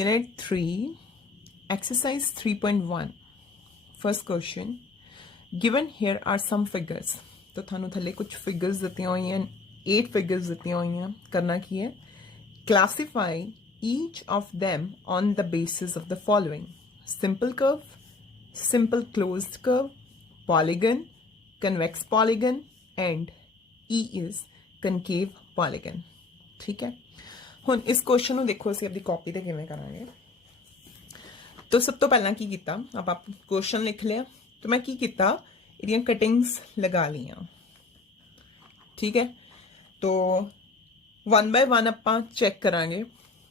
Unit 3, Exercise 3.1. First question. Given here are some figures. तो थानू थले कुछ figures दित्तियां हुई हैं, 8 figures दित्तियां हुई हैं. करना की है? Classify each of them on the basis of the following: simple curve, simple closed curve, polygon, convex polygon, and E is concave polygon. ठीक है. ਹੁਣ ਇਸ क्वेश्चन ਨੂੰ ਦੇਖੋ ਅਸੀਂ ਆਪਣੀ ਕਾਪੀ ਤੇ ਕਿਵੇਂ ਕਰਾਂਗੇ। तो सब तो पहला की किया, आप क्वेश्चन लिख लिया, तो मैं की किया, इहदियां कटिंग्स लगा लियां। ठीक है, तो 1 बाय 1 आप चेक करांगे।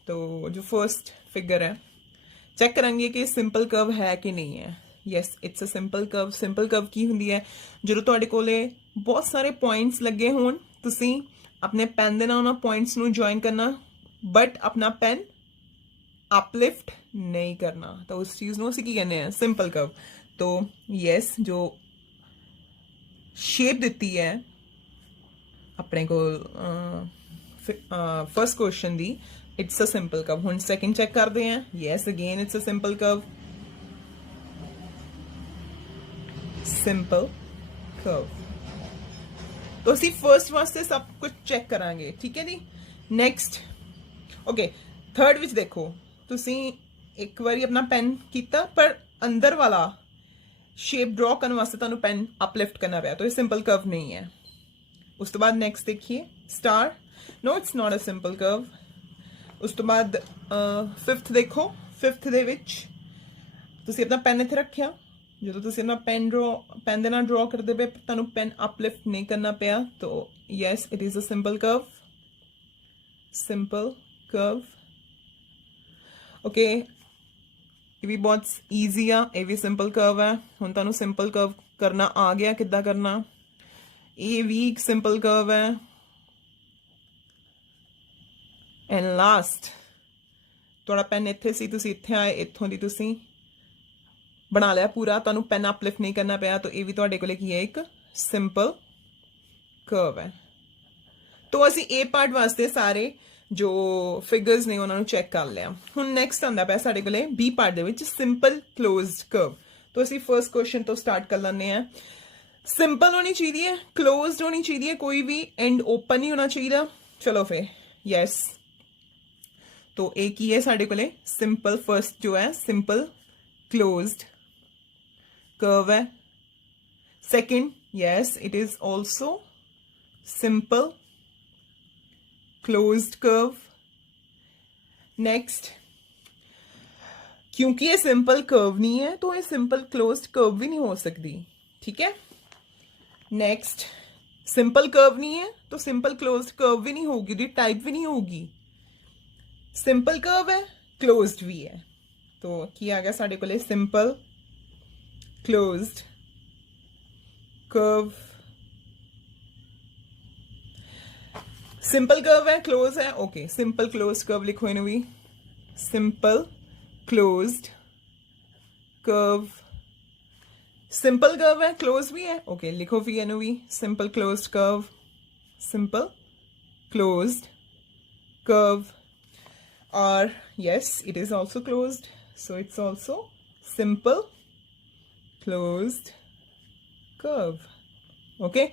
तो जो फर्स्ट फिगर है, चेक करांगे कि सिंपल कर्व है कि नहीं है। Yes, it's a simple curve. Simple curve की हुंदी है जो तुहाडे कोले बहुत सारे पॉइंट्स लगे होण, तुसीं अपने पेन दे नाल उन्हां पॉइंट्स नूं ज्वाइन करना, बट अपना पेन अपलिफ्ट नहीं करना। तो उस चीज़ ਨੂੰ ਅਸੀਂ ਕੀ ਕਹਿੰਦੇ ਆ, ਸਿੰਪਲ ਕਰਵ। तो यस, जो शेप ਦਿੱਤੀ ਹੈ ਆਪਣੇ ਕੋਲ first question the, it's a simple curve. ਹੁਣ ਸੈਕਿੰਡ ਚੈੱਕ ਕਰਦੇ ਆ। Yes, again it's a simple curve. Simple curve. तो ਅਸੀਂ फर्स्ट ਵਾਸਤੇ सब कुछ चेक करांगे। ठीक है जी। नैक्सट ओके, थर्ड विच देखो, तुसी एक बारी अपना पेन किया पर अंदर वाला शेप ड्रॉ करने वास्ते तुहानू पेन अपलिफ्ट करना पाया, तो ये सिंपल कर्व नहीं है। उस तो बाद नैक्सट देखिए star. No, it's not a simple curve. उस तो बाद फिफ्थ देखो, फिफ्थ दे विच तुसी अपना पेन इत्थे रखिया, जो तुसी अपना पेन दे नाल ड्रॉ करदे पे तुहानू पेन अपलिफ्ट नहीं करना पाया, तो yes, it is a simple curve. Simple curve. Okay, ये भी बहुत ईजी आ, ये भी सिंपल कर्व है। हुण तुहानू सिंपल कर्व करना आ गया, किद्दां करना। ये भी एक सिंपल कर्व है। एंड लास्ट तुहाडा पेन इत्थे सी, तुसी इत्थे आए, इत्थों दी तुसी बना लिया पूरा, तुहानू पेन अपलिफ्ट नहीं करना पाया, तो ये भी तुहाडे कोले की है, एक सिंपल कर्व है। तो असी ए पार्ट वास्ते सारे जो फिगर्स ने उन्होंने चेक कर लिया। हुण नैक्सट आंदा पिया साडे कोले बी पार्ट दे विच सिंपल क्लोज्ड कर्व। तो असी फर्स्ट क्वेश्चन तो स्टार्ट कर लैंदे हैं। सिंपल होनी चाहिए, क्लोज्ड होनी चाहिए, कोई भी एंड ओपन नहीं होना चाहिए। चलो फिर यस, तो एक ही है साडे कोले सिंपल, फर्स्ट जो है सिंपल क्लोज्ड कर्व है। Second, yes, it is also simple closed curve. Next, क्योंकि ये सिंपल कर्व नहीं है तो ये सिंपल क्लोज्ड कर्व भी नहीं हो सकती। ठीक है। नेक्स्ट, सिंपल कर्व नहीं है तो सिंपल क्लोज्ड कर्व भी नहीं होगी, दी टाइप भी नहीं होगी। सिंपल कर्व है, क्लोज्ड भी है, तो की आ गया साडे कोले simple closed curve. Simple curve है, क्लोज है, ओके, सिंपल क्लोज्ड कर्व लिखो इन्हें भी, simple closed curve. Simple curve है, क्लोज भी है, ओके, लिखो भी इन्हें भी, simple closed curve, simple closed curve. और yes, it is also closed, so it's also simple closed curve. Okay,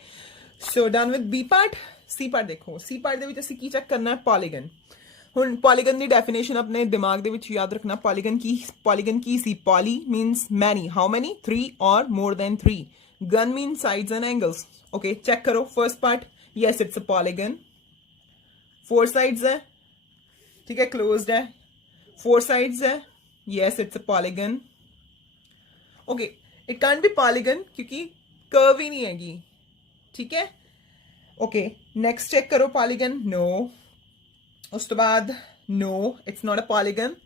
so done with B part. C part देखो, C part दे विच असीं की चेक करना है, पॉलीगन। हुण पॉलीगन दी डेफिनेशन अपने दिमाग दे विच याद रखना। पॉलीगन की सी, poly means many, how many, 3 और more than 3। Gun means sides and angles. Okay, check करो first part. Yes, it's a polygon. 4 sides है, ठीक है, क्लोज्ड है। 4 साइड्स है, yes, it's a polygon. Okay, it can't be polygon क्योंकि curve ही नहीं हैगी। ठीक है। ओके, नेक्स्ट चेक करो पॉलीगन। नो, उस तो बाद no, it's not a polygon.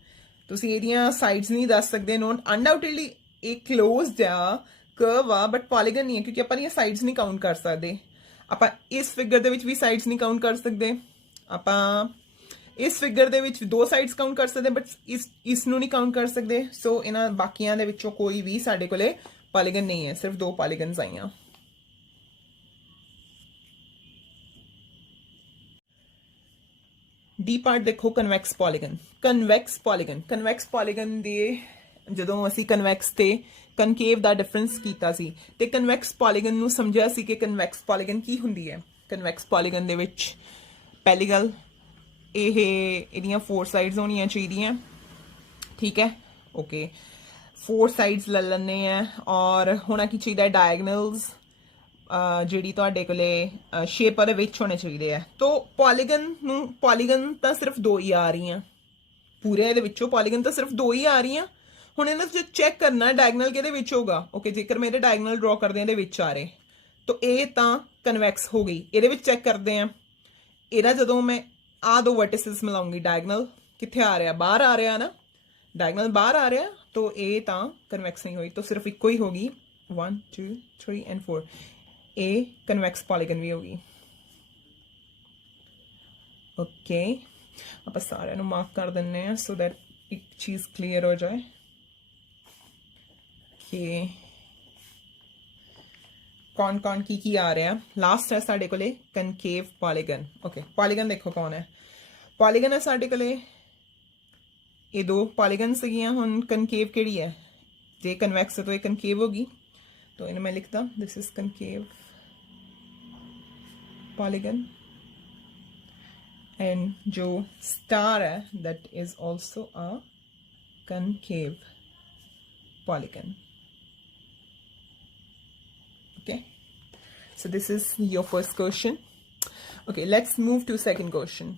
तुसीं एदियां साइड्स नहीं दस सकते। नोट अनडाउटेडली एक क्लोज्ड आ, कर्व आ, बट पॉलीगन नहीं है क्योंकि आपां ये साइड्स नहीं काउंट कर सकते। आपां इस फिगर दे विच भी साइड्स नहीं काउंट कर सकते। आपां इस फिगर दे विच 2 साइड्स काउंट कर सकते, बट इस नूं नहीं काउंट कर सकते। सो इन्हां बाकियां दे विचों कोई भी साडे कोले पॉलीगन नहीं है, सिर्फ 2 पॉलीगन्स आईयां। डी पार्ट देखो कन्वैक्स पॉलीगन। कन्वैक्स पॉलीगन ਦੇ ਜਦੋਂ ਅਸੀਂ ਕਨਵੈਕਸ ਤੇ ਕਨਕੇਵ ਦਾ ਡਿਫਰੈਂਸ ਕੀਤਾ ਸੀ ਤੇ ਕਨਵੈਕਸ ਪੋਲੀਗਨ ਨੂੰ ਸਮਝਿਆ ਸੀ ਕਿ ਕਨਵੈਕਸ ਪੋਲੀਗਨ ਕੀ ਹੁੰਦੀ ਹੈ। ਕਨਵੈਕਸ ਪੋਲੀਗਨ ਦੇ ਵਿੱਚ ਪਹਿਲੀ ਗੱਲ ਇਹਦੀਆਂ 4 ਸਾਈਡਸ ਹੋਣੀਆਂ ਚਾਹੀਦੀਆਂ, ਠੀਕ ਹੈ, ਓਕੇ। 4 ਸਾਈਡਸ ਲੈ ਲੈਣੇ ਆ ਔਰ ਹੋਣਾ ਕੀ ਚਾਹੀਦਾ ਡਾਇਗਨਲਸ ਜਿਹੜੀ ਤੁਹਾਡੇ ਕੋਲੇ ਸ਼ੇਪ ਉਹਦੇ ਵਿੱਚ ਹੋਣੇ ਚਾਹੀਦੇ ਆ। ਤੋ ਪੋਲੀਗਨ ਤਾਂ ਸਿਰਫ 2 ਹੀ ਆ ਰਹੀਆਂ, ਪੂਰੇ ਇਹਦੇ ਵਿੱਚੋਂ ਪੋਲੀਗਨ ਤਾਂ ਸਿਰਫ 2 ਹੀ ਆ ਰਹੀਆਂ। ਹੁਣ ਇਹਨਾਂ ਚ ਚੈੱਕ ਕਰਨਾ ਡਾਇਗਨਲ ਕਿਹਦੇ ਵਿੱਚ ਹੋਗਾ, ਓਕੇ। ਜੇਕਰ ਮੇਰੇ ਡਾਇਗਨਲ ਡਰਾ ਕਰਦੇ ਇਹਦੇ ਵਿੱਚ ਆ ਰਹੇ ਤਾਂ ਇਹ ਤਾਂ ਕਨਵੈਕਸ ਹੋ ਗਈ। ਇਹਦੇ ਵਿੱਚ ਚੈੱਕ ਕਰਦੇ ਆ, ਇਹਦਾ ਜਦੋਂ ਮੈਂ ਆ 2 ਵਰਟਿਸਿਸ ਮਿਲਾਉਂਗੀ ਡਾਇਗਨਲ ਕਿੱਥੇ ਆ ਰਿਹਾ, ਬਾਹਰ ਆ ਰਿਹਾ ਨਾ, ਡਾਇਗਨਲ ਬਾਹਰ ਆ ਰਿਹਾ, ਤਾਂ ਇਹ ਤਾਂ ਕਨਵੈਕਸ ਨਹੀਂ ਹੋਈ, ਤਾਂ ਸਿਰਫ ਇੱਕੋ ਹੀ ਹੋਗੀ 1 2 3 and 4। ਇਹ ਕਨਵੈਕਸ ਪੋਲੀਗਨ ਵੀ ਹੋਗੀ, ਓਕੇ। ਆਪਾਂ ਸਾਰਿਆਂ ਨੂੰ ਮਾਰਕ ਕਰ ਦਿੰਨੇ ਆ ਸੋ ਦੈਟ ਇੱਕ ਚੀਜ਼ ਕਲੀਅਰ ਹੋ ਜਾਏ ਕਿ कौन कौन की आ रहा है। लास्ट है साढ़े कोले कनकेव पॉलीगन, ओके। पॉलीगन देखो कौन है, पॉलीगन है साढ़े कोले ये 2 पॉलीगन सीगियां। हुण कनकेव केड़ी है, जे कन्वैक्स है तो ये कनकेव होगी, तो इन्हें मैं लिखता this is concave polygon and जो स्टार है that is also a concave polygon, okay। So this is your first question, okay। Let's move to second question।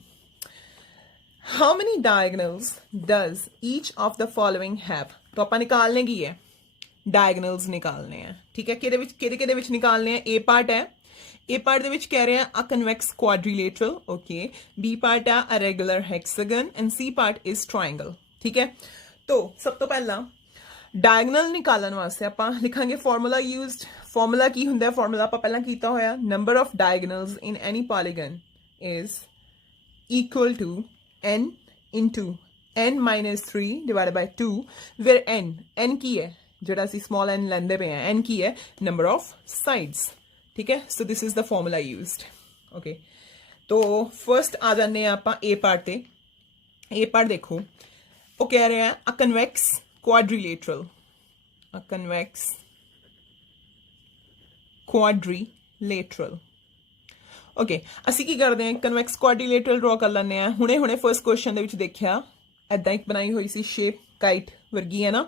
How many diagonals does each of the following have? तो अपन निकालने की है, diagonals निकालने हैं, ठीक है। किहदे विच निकालने हैं, A पार्ट है, A पार्ट दे विच कह रहे हैं a convex quadrilateral, okay। B part है a regular hexagon and C part is triangle, ठीक है। तो सब तो पहला डायगनल निकालन वास्ते ਆਪਾਂ ਲਿਖਾਂਗੇ ਫਾਰਮੂਲਾ ਯੂਜ਼ਡ। ਫਾਰਮੂਲਾ ਕੀ ਹੁੰਦਾ ਹੈ, ਫਾਰਮੂਲਾ ਆਪਾਂ ਪਹਿਲਾਂ ਕੀਤਾ ਹੋਇਆ, number of diagonals in any polygon is equal to n into n minus 3 divided by 2 where n ਕੀ ਹੈ, ਜਿਹੜਾ ਅਸੀਂ small n ਲੈਂਦੇ ਪਏ ਹਾਂ, n ਕੀ ਹੈ, number of sides, ਠੀਕ ਹੈ। so this is the formula used, okay। तो first ਆ ਜਾਂਦੇ ਆ ਆਪਾਂ A part ਤੇ। A part ਦੇਖੋ ਉਹ ਕਹਿ ਰਿਹਾ ਹੈ a convex quadrilateral, a convex quadrilateral, okay। ਅਸੀਂ ਕੀ ਕਰਦੇ ਹਾਂ, convex quadrilateral draw ਕਰ ਲੈਂਦੇ ਹਾਂ। ਹੁਣੇ ਫਰਸਟ ਕੁਐਸਚਨ ਦੇ ਵਿੱਚ ਦੇਖਿਆ ਐਦਾਂ ਇੱਕ ਬਣਾਈ ਹੋਈ ਸੀ ਸ਼ੇਪ ਕਾਈਟ ਵਰਗੀ ਹੈ ਨਾ,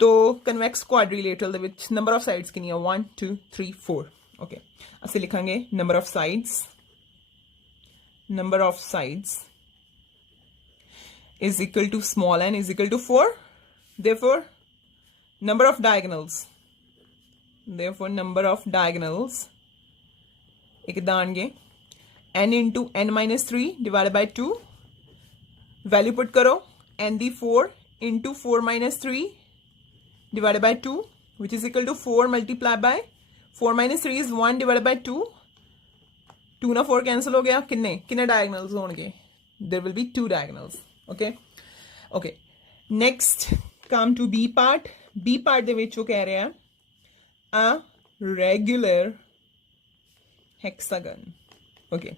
ਤੋ convex quadrilateral ਦੇ ਵਿੱਚ ਨੰਬਰ ਆਫ ਸਾਈਡਸ ਕਿੰਨੀਆਂ 1 2 3 4, okay। ਅਸੀਂ ਲਿਖਾਂਗੇ number of sides is equal to small n is equal to 4, therefore number of diagonals एक दानगे n into n minus 3 divided by 2, value put करो n the 4 into 4 minus 3 divided by 2 which is equal to 4 multiplied by 4 minus 3 is 1 divided by 2 2 ना 4 cancel हो गया, किन्ने diagonals होंगे, there will be 2 diagonals, okay। next come to B part। B part ਦੇ ਵਿੱਚ ਉਹ ਕਹਿ ਰਿਹਾ a regular hexagon, okay।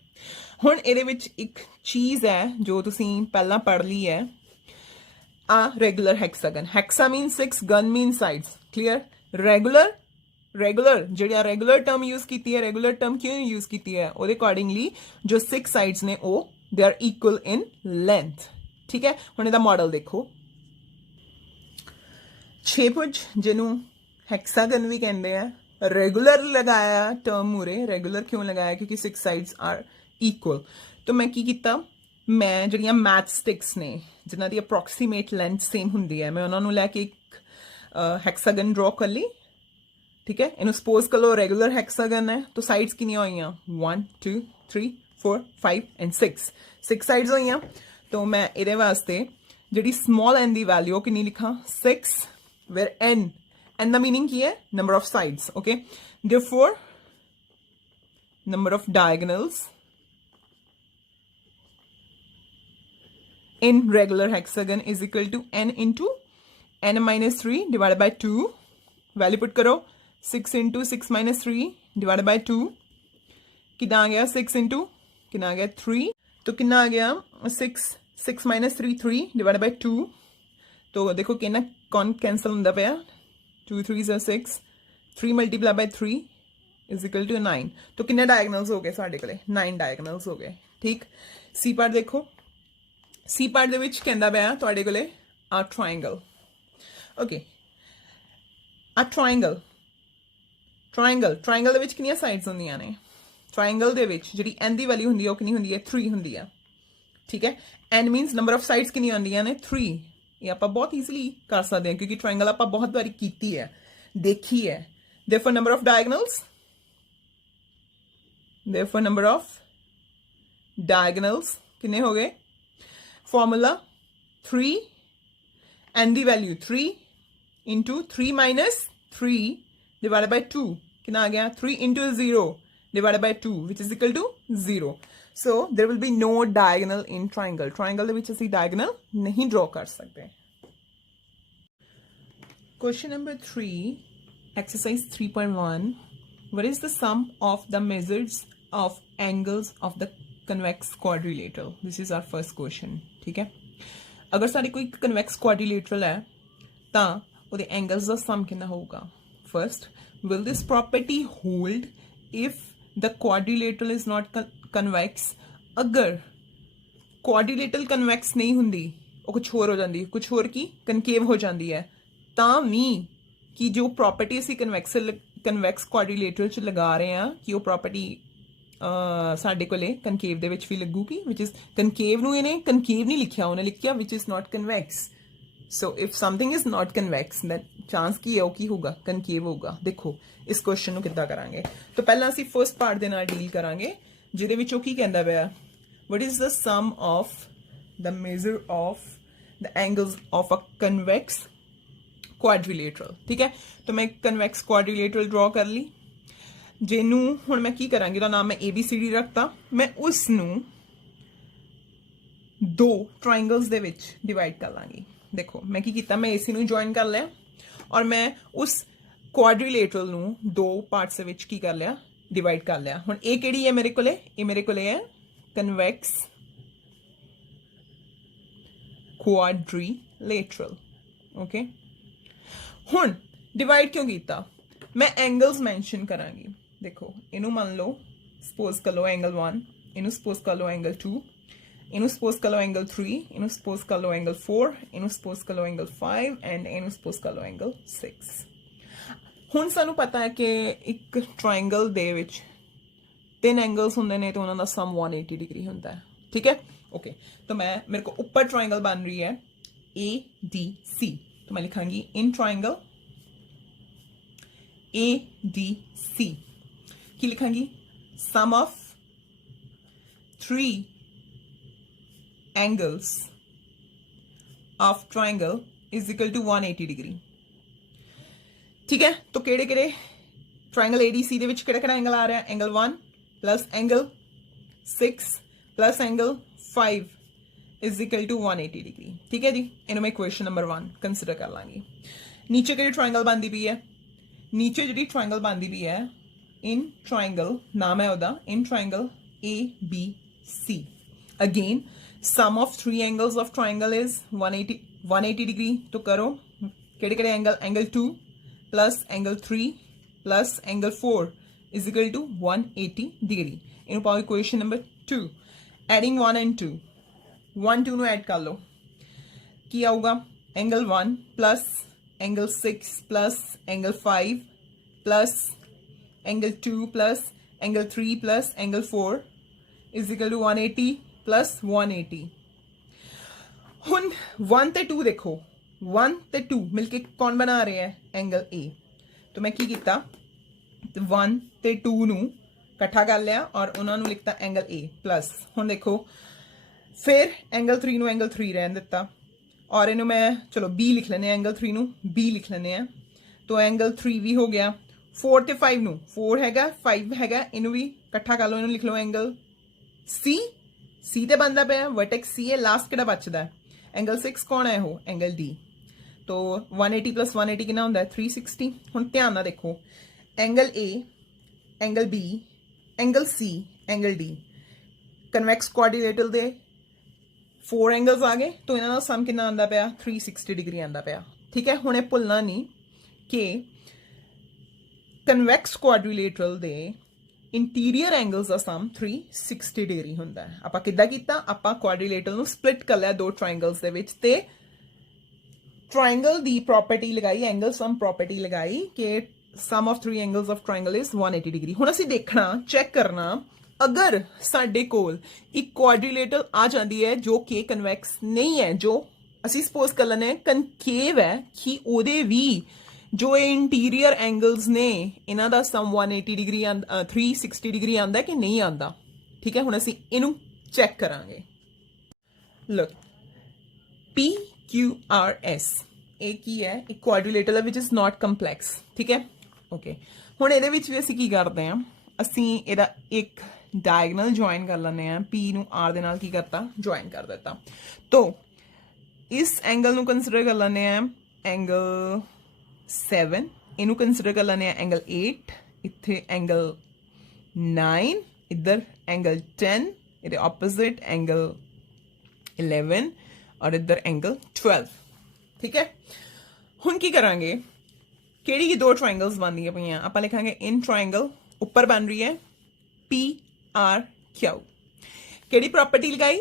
ਹੁਣ ਇਹਦੇ ਵਿੱਚ ਇੱਕ ਚੀਜ਼ ਹੈ ਜੋ ਤੁਸੀਂ ਪਹਿਲਾਂ ਪੜ੍ਹ ਲਈ ਹੈ, a regular hexagon। hexa means 6, gun means sides, clear। regular ਜਿਹੜੀ ਰੈਗੂਲਰ ਟਰਮ ਯੂਜ਼ ਕੀਤੀ ਹੈ, ਰੈਗੂਲਰ ਟਰਮ ਕਿਉਂ ਯੂਜ਼ ਕੀਤੀ ਹੈ, ਉਹਦੇ ਅਕੋਰਡਿੰਗਲੀ ਜੋ 6 ਸਾਈਡਸ ਨੇ ਉਹ they are equal in length, ਠੀਕ ਹੈ। ਹੁਣ ਇਹਦਾ ਮਾਡਲ ਦੇਖੋ, 6 ਭੁਜ ਜਿਹਨੂੰ ਹੈਕਸਾਗਨ ਵੀ ਕਹਿੰਦੇ ਆ, ਰੈਗੂਲਰ ਲਗਾਇਆ ਟਰਮ ਮੂਰੇ। ਰੈਗੂਲਰ ਕਿਉਂ ਲਗਾਇਆ, ਕਿਉਂਕਿ 6 ਸਾਈਡਸ ਆਰ ਇਕੁਅਲ। ਤਾਂ ਮੈਂ ਕੀ ਕੀਤਾ, ਮੈਂ ਜਿਹੜੀਆਂ ਮੈਥ ਸਟਿਕਸ ਨੇ ਜਿਨ੍ਹਾਂ ਦੀ ਅਪਰੋਕਸੀਮੇਟ ਲੈਂਥ ਸੇਮ ਹੁੰਦੀ ਹੈ, ਮੈਂ ਉਹਨਾਂ ਨੂੰ ਲੈ ਕੇ ਇੱਕ ਹੈਕਸਾਗਨ ਡਰਾ ਕਰ ਲਈ, ठीक है। इन्हों सपोज कर लो रेगुलर हेक्सागन है, तो साइड्स कितनी हुई 1 2 3 4 5 and 6 साइड्स हुई। तो मैं ये वास्ते जी स्मॉल n की वैल्यू कितनी लिखा 6, वेयर n का मीनिंग की है number of sides, okay. Therefore number of diagonals in regular hexagon is equal to n into n minus 3 divided by 2, value put करो 6 into 6 minus 3 divided by 2 कितना आ गया 6 into कितना आ गया 3। तो कितना आ गया 6 माइनस 3 डिवाइड बाई 2 तो देखो कितना कौन कैंसल होंदा पाया 2 3 6 3 multiply by 3 is equal to 9 तो कितने डायगनल्स हो गए साढ़े कोले 9 डायगनल्स हो गए ठीक सी पार्ट देखो सी पार्ट ਦੇ ਵਿੱਚ ਕਹਿੰਦਾ ਪਿਆ ਤੁਹਾਡੇ ਕੋਲੇ ਆ ਟ੍ਰਾਇੰਗਲ ਓਕੇ ਆ ਟ੍ਰਾਇੰਗਲ ਦੇ ਵਿੱਚ ਕਿੰਨੀਆਂ ਸਾਈਡਸ ਹੁੰਦੀਆਂ ਨੇ ਟ੍ਰਾਇੰਗਲ ਦੇ ਵਿੱਚ ਜਿਹੜੀ n ਦੀ ਵੈਲਿਊ ਹੁੰਦੀ ਹੈ ਉਹ ਕਿੰਨੀ ਹੁੰਦੀ ਹੈ 3 ਹੁੰਦੀ ਹੈ ਠੀਕ ਹੈ n means number of sides ਕਿੰਨੀਆਂ ਹੁੰਦੀਆਂ ਨੇ 3 ਇਹ ਆਪਾਂ ਬਹੁਤ ਈਜ਼ੀਲੀ ਕਰ ਸਕਦੇ ਹਾਂ ਕਿਉਂਕਿ ਟ੍ਰਾਇੰਗਲ ਆਪਾਂ ਬਹੁਤ ਵਾਰੀ ਕੀਤੀ ਹੈ ਦੇਖੀ ਹੈ therefore number of diagonals कितने हो गए formula 3 and the value 3 into 3 minus 3 divided by 2 कितना आ गया 3 into 0 divided by 2 which is equal to 0 so there will be no diagonal in triangle ਦੇ ਵਿੱਚ ਅਸੀਂ diagonal नहीं draw कर सकते question number 3 exercise 3.1 what is the sum of the measures of angles of the convex quadrilateral this is our first question ठीक है अगर साड़ी कोई convex quadrilateral है ता ਉਹਦੇ angles ਦਾ sum ਕਿੰਨਾ ਹੋਊਗਾ first will this property hold if the quadrilateral is not convex ਅਗਰ quadrilateral convex ਨਹੀਂ ਹੁੰਦੀ ਉਹ ਕੁਝ ਹੋਰ ਹੋ ਜਾਂਦੀ ਕੁਝ ਹੋਰ ਕੀ concave ਹੋ ਜਾਂਦੀ ਹੈ ਤਾਂ ਵੀ ਕਿ ਜੋ ਪ੍ਰੋਪਰਟੀ ਅਸੀਂ ਕਨਵੈਕਸ ਕੁਆਡਰੀਲੇਟਰਲ ਚ ਲਗਾ ਰਹੇ ਹਾਂ ਕਿ ਉਹ ਪ੍ਰੋਪਰਟੀ ਸਾਡੇ ਕੋਲੇ ਕਨਕੇਵ ਦੇ ਵਿੱਚ ਵੀ ਲੱਗੂਗੀ ਵਿਚ ਇਜ਼ ਕਨਕੇਵ ਨੂੰ ਇਹਨੇ ਕਨਕੇਵ ਨਹੀਂ ਲਿਖਿਆ ਉਹਨੇ ਲਿਖਿਆ which is not convex so if something is not convex then chance ਕੀ ਹੈ ਉਹ ਕੀ ਹੋਊਗਾ ਕਨਕੇਵ ਹੋਊਗਾ ਦੇਖੋ ਇਸ ਕੁਐਸਚਨ ਨੂੰ ਕਿੱਦਾਂ ਕਰਾਂਗੇ ਤਾਂ ਪਹਿਲਾਂ ਅਸੀਂ ਫਰਸਟ ਪਾਰਟ ਦੇ ਨਾਲ ਡੀਲ ਕਰਾਂਗੇ ਜਿਹਦੇ ਵਿੱਚ ਉਹ ਕੀ ਕਹਿੰਦਾ ਪਿਆ what is the sum of the measure of the angles of a convex quadrilateral ठीक है तो मैं convex quadrilateral draw कर ली ਜਿਹਨੂੰ ਹੁਣ ਮੈਂ ਕੀ ਕਰਾਂਗੀ ਉਹਦਾ ਨਾਮ ਮੈਂ ABCD ਰੱਖਤਾ ਮੈਂ ਉਸ ਨੂੰ ਦੋ ਟ੍ਰਾਇੰਗਲਸ ਦੇ ਵਿੱਚ ਡਿਵਾਈਡ ਕਰ ਲਾਂਗੀ ਦੇਖੋ ਮੈਂ ਕੀ ਕੀਤਾ ਮੈਂ AC ਨੂੰ ਜੁਆਇਨ ਕਰ ਲਿਆ ਔਰ ਮੈਂ ਉਸ ਕੁਆਡਰੀਲੇਟਰਲ ਨੂੰ ਦੋ ਪਾਰਟਸ ਦੇ ਵਿੱਚ ਕੀ ਕਰ ਲਿਆ ਡਿਵਾਈਡ ਕਰ ਲਿਆ ਹੁਣ ਇਹ ਕਿਹੜੀ ਹੈ ਮੇਰੇ ਕੋਲੇ ਇਹ ਮੇਰੇ ਕੋਲੇ ਹੈ convex quadrilateral okay ਹੁਣ ਡਿਵਾਈਡ ਕਿਉਂ ਕੀਤਾ ਮੈਂ ਐਂਗਲਸ ਮੈਂਸ਼ਨ ਕਰਾਂਗੀ ਦੇਖੋ ਇਹਨੂੰ ਮੰਨ ਲਓ ਸਪੋਜ਼ ਕਰ ਲਓ ਐਂਗਲ 1 ਇਹਨੂੰ ਸਪੋਜ਼ ਕਰ ਲਓ ਐਂਗਲ 2 ਇਹਨੂੰ ਸਪੋਜ਼ ਕਰ ਲਓ ਐਂਗਲ 3 ਇਹਨੂੰ ਸਪੋਜ਼ ਕਰ ਲਓ ਐਂਗਲ 4 ਇਹਨੂੰ ਸਪੋਜ਼ ਕਰ ਲਓ ਐਂਗਲ 5 ਐਂਡ ਇਹਨੂੰ ਸਪੋਜ਼ ਕਰ ਲਓ ਐਂਗਲ 6 ਹੁਣ ਸਾਨੂੰ ਪਤਾ ਹੈ ਕਿ ਇੱਕ ਟ੍ਰਾਇੰਗਲ ਦੇ ਵਿੱਚ ਤਿੰਨ ਐਂਗਲਸ ਹੁੰਦੇ ਨੇ ਤੇ ਉਹਨਾਂ ਦਾ ਸਮ 180 ਡਿਗਰੀ ਹੁੰਦਾ ਹੈ ਠੀਕ ਹੈ ओके तो मैं मेरे को ऊपर ट्राइंगल बन रही है ADC तो मैं लिखांगी इन ट्राइंगल ADC की लिखांगी sum of 3 angles of triangle is equal to 180 degree ठीक है तो केड़े केड़े ट्राइंगल ADC दे विच केड़ा केड़ा एंगल आ रहा है angle 1 plus angle 6 plus angle 5 is equal to 180 degree ठीक है जी इन्हों मैं इक्वेशन नंबर 1 कंसिडर कर लांगी नीचे केड़ी ट्राइंगल बनती पई है नीचे जी ट्राइंगल बनती पई है इन ट्राइंगल नाम है ओदा in triangle ABC again sum of 3 angles of triangle is 180 degree तो करो केड़े केड़े angle angle 2 plus angle 3 plus angle 4 is equal to 180 degree इन्हों पाओ इक्वेशन नंबर 2 एडिंग 1 and 2 1 2 ਨੂੰ ਐਡ ਕਰ ਲਓ ਕੀ ਆਊਗਾ angle 1 plus angle 6 plus angle 5 plus angle 2 plus angle 3 plus angle 4 is equal to 180 plus 180 ਹੁਣ 1 ਤੇ 2 ਦੇਖੋ 1 ਤੇ 2 ਮਿਲ ਕੇ ਕੌਣ ਬਣਾ ਰਹੇ ਹੈ ਐਂਗਲ A तो मैं ਕੀ ਕੀਤਾ 1 ਤੇ 2 ਨੂੰ इकट्ठा कर लिया और उन्होंने लिखता एंगल A प्लस हुण देखो फिर एंगल 3 नूं एंगल 3 रहन दिता और इनू मैं चलो B लिख लेने एंगल 3 नूं B लिख लेने तो एंगल 3 भी हो गया 4 ते 5 नूं 4 हैगा 5 हैगा इनू भी इकट्ठा कर लो इनू लिख लो एंगल C ते बनदा पिया वर्टेक्स C है लास्ट किहड़ा बचदा एंगल 6 कौन है वो एंगल D तो 180 प्लस 180 कितना हुंदा 360 हुण ध्यान नाल देखो angle A angle B angle C angle D convex quadrilateral ਦੇ 4 ਐਂਗਲਸ ਆ ਗਏ, तो ਇਹਨਾਂ ਦਾ ਸਮ ਕਿੰਨਾ ਆਂਦਾ ਪਿਆ 360 ਡਿਗਰੀ ਆਂਦਾ ਪਿਆ। ਠੀਕ ਹੈ, ਹੁਣ ਇਹ ਭੁੱਲਣਾ ਨਹੀਂ ਕਿ ਕਨਵੈਕਸ ਕੁਆਡਰੀਲੇਟਰਲ ਦੇ ਇੰਟੀਰੀਅਰ ਐਂਗਲਸ ਦਾ ਸਮ 360 ਡਿਗਰੀ ਹੁੰਦਾ ਹੈ। ਆਪਾਂ ਕਿੱਦਾਂ ਕੀਤਾ, ਆਪਾਂ ਕੁਆਡਰੀਲੇਟਰਲ ਨੂੰ ਸਪਲਿਟ ਕਰ ਲਿਆ ਦੋ ਟ੍ਰਾਇੰਗਲਸ ਦੇ ਵਿੱਚ ਤੇ ट्रायंगल दी प्रॉपर्टी लगाई, एंगल सम प्रॉपर्टी लगाई कि sum of 3 angles of triangle is 180 degree. हुण असीं देखना चेक करना अगर साडे कोल एक क्वाड्रिलेटरल आ जाती है जो कि कन्वैक्स नहीं है, जो असीं सपोज कर लैने कनकेव है कि ओदे भी जो इंटीरियर एंगल्स ने इन्हां दा सम 180 डिग्री 360 डिग्री आंदा कि नहीं आंदा। ठीक है, हुण असीं इनू चेक करांगे। लुक PQRS एक ही है, एक quadrilateral which is not complex. ठीक है, ओके। हुण इहदे विच भी असीं की करदे हां, असीं इहदा एक डायगनल ज्वाइन कर लैंदे हां, P नूं R दे नाल की करता ज्वाइन कर दिता। तो इस एंगल नूं कंसीडर कर लैंदे हां एंगल 7, इनू कंसीडर कर लैंदे हां एंगल 8, इत्थे एंगल 9, इधर एंगल 10, इहदे ऑपोजिट एंगल 11 और इधर एंगल 12। ठीक है, हुण की करांगे, केड़ी की दो ट्रायंगल्स बनदियां पईयां, आपां लिखांगे इन ट्रायंगल ऊपर बन रही है PRQ। केड़ी प्रॉपर्टी लगाई,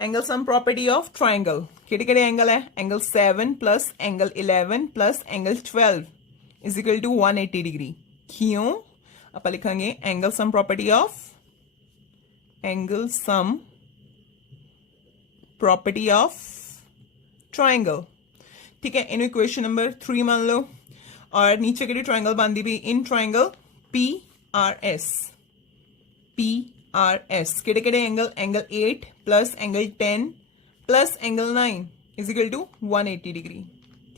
angle sum property of triangle. केड़े केड़े एंगल है, angle 7 plus angle 11 plus angle 12 is equal to 180 degree. क्यों, आपां लिखांगे angle sum property of angle sum property of triangle. ठीक है, इन्हें इक्वेशन नंबर 3 मान लो। और नीचे केड़ी ट्रायंगल बनती भी, इन ट्रायंगल PRS। PRS केड़े केड़े angle, angle 8 plus angle 10 plus angle 9 is equal to 180 degree.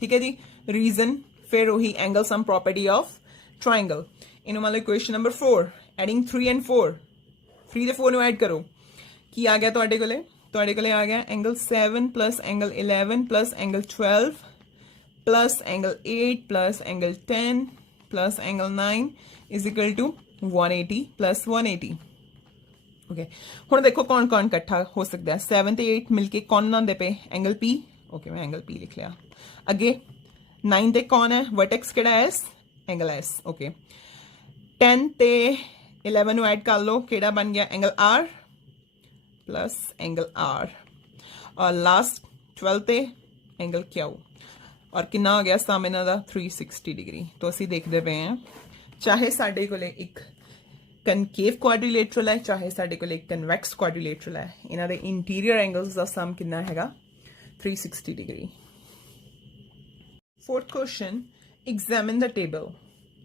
ठीक है जी, रीजन फिर वही angle sum property of triangle. इन्हों मान लो इक्वेशन नंबर 4, एडिंग 3 and 4, 3 ਤੇ 4 ਨੂੰ ਐਡ ਕਰੋ, ਕੀ ਆ ਗਿਆ ਤੁਹਾਡੇ ਕੋਲੇ, ਤੁਹਾਡੇ ਕੋਲੇ ਆ ਗਿਆ angle 7 plus angle 11 plus angle 12 plus angle 8 plus angle 10 plus angle 9 is equal to 180 plus 180। Okay, हुण देखो कौन कौन इकट्ठा हो सकता है, 7 ते 8 मिलके कौन बनाते पे, एंगल P। ओके, मैं एंगल P लिख लिया। अगे 9 ते कौन है, वर्टेक्स केड़ा है, एंगल S। ओके, 10 ते 11 ऐड कर लो, केड़ा बन गया angle R plus angle R, और लास्ट 12 ते एंगल Q, और कितना हो गया सम इन्हां दा 360 डिग्री। तो असीं देखते पे हैं, चाहे साडे कोले एक कनकेव क्वाड्रिलेटरल है, चाहे साडे कोले एक कन्वैक्स क्वाड्रिलेटरल है, इन्हां दे इंटीरियर एंगल्स दा सम कितना हैगा 360 degree. Fourth question, examine the table.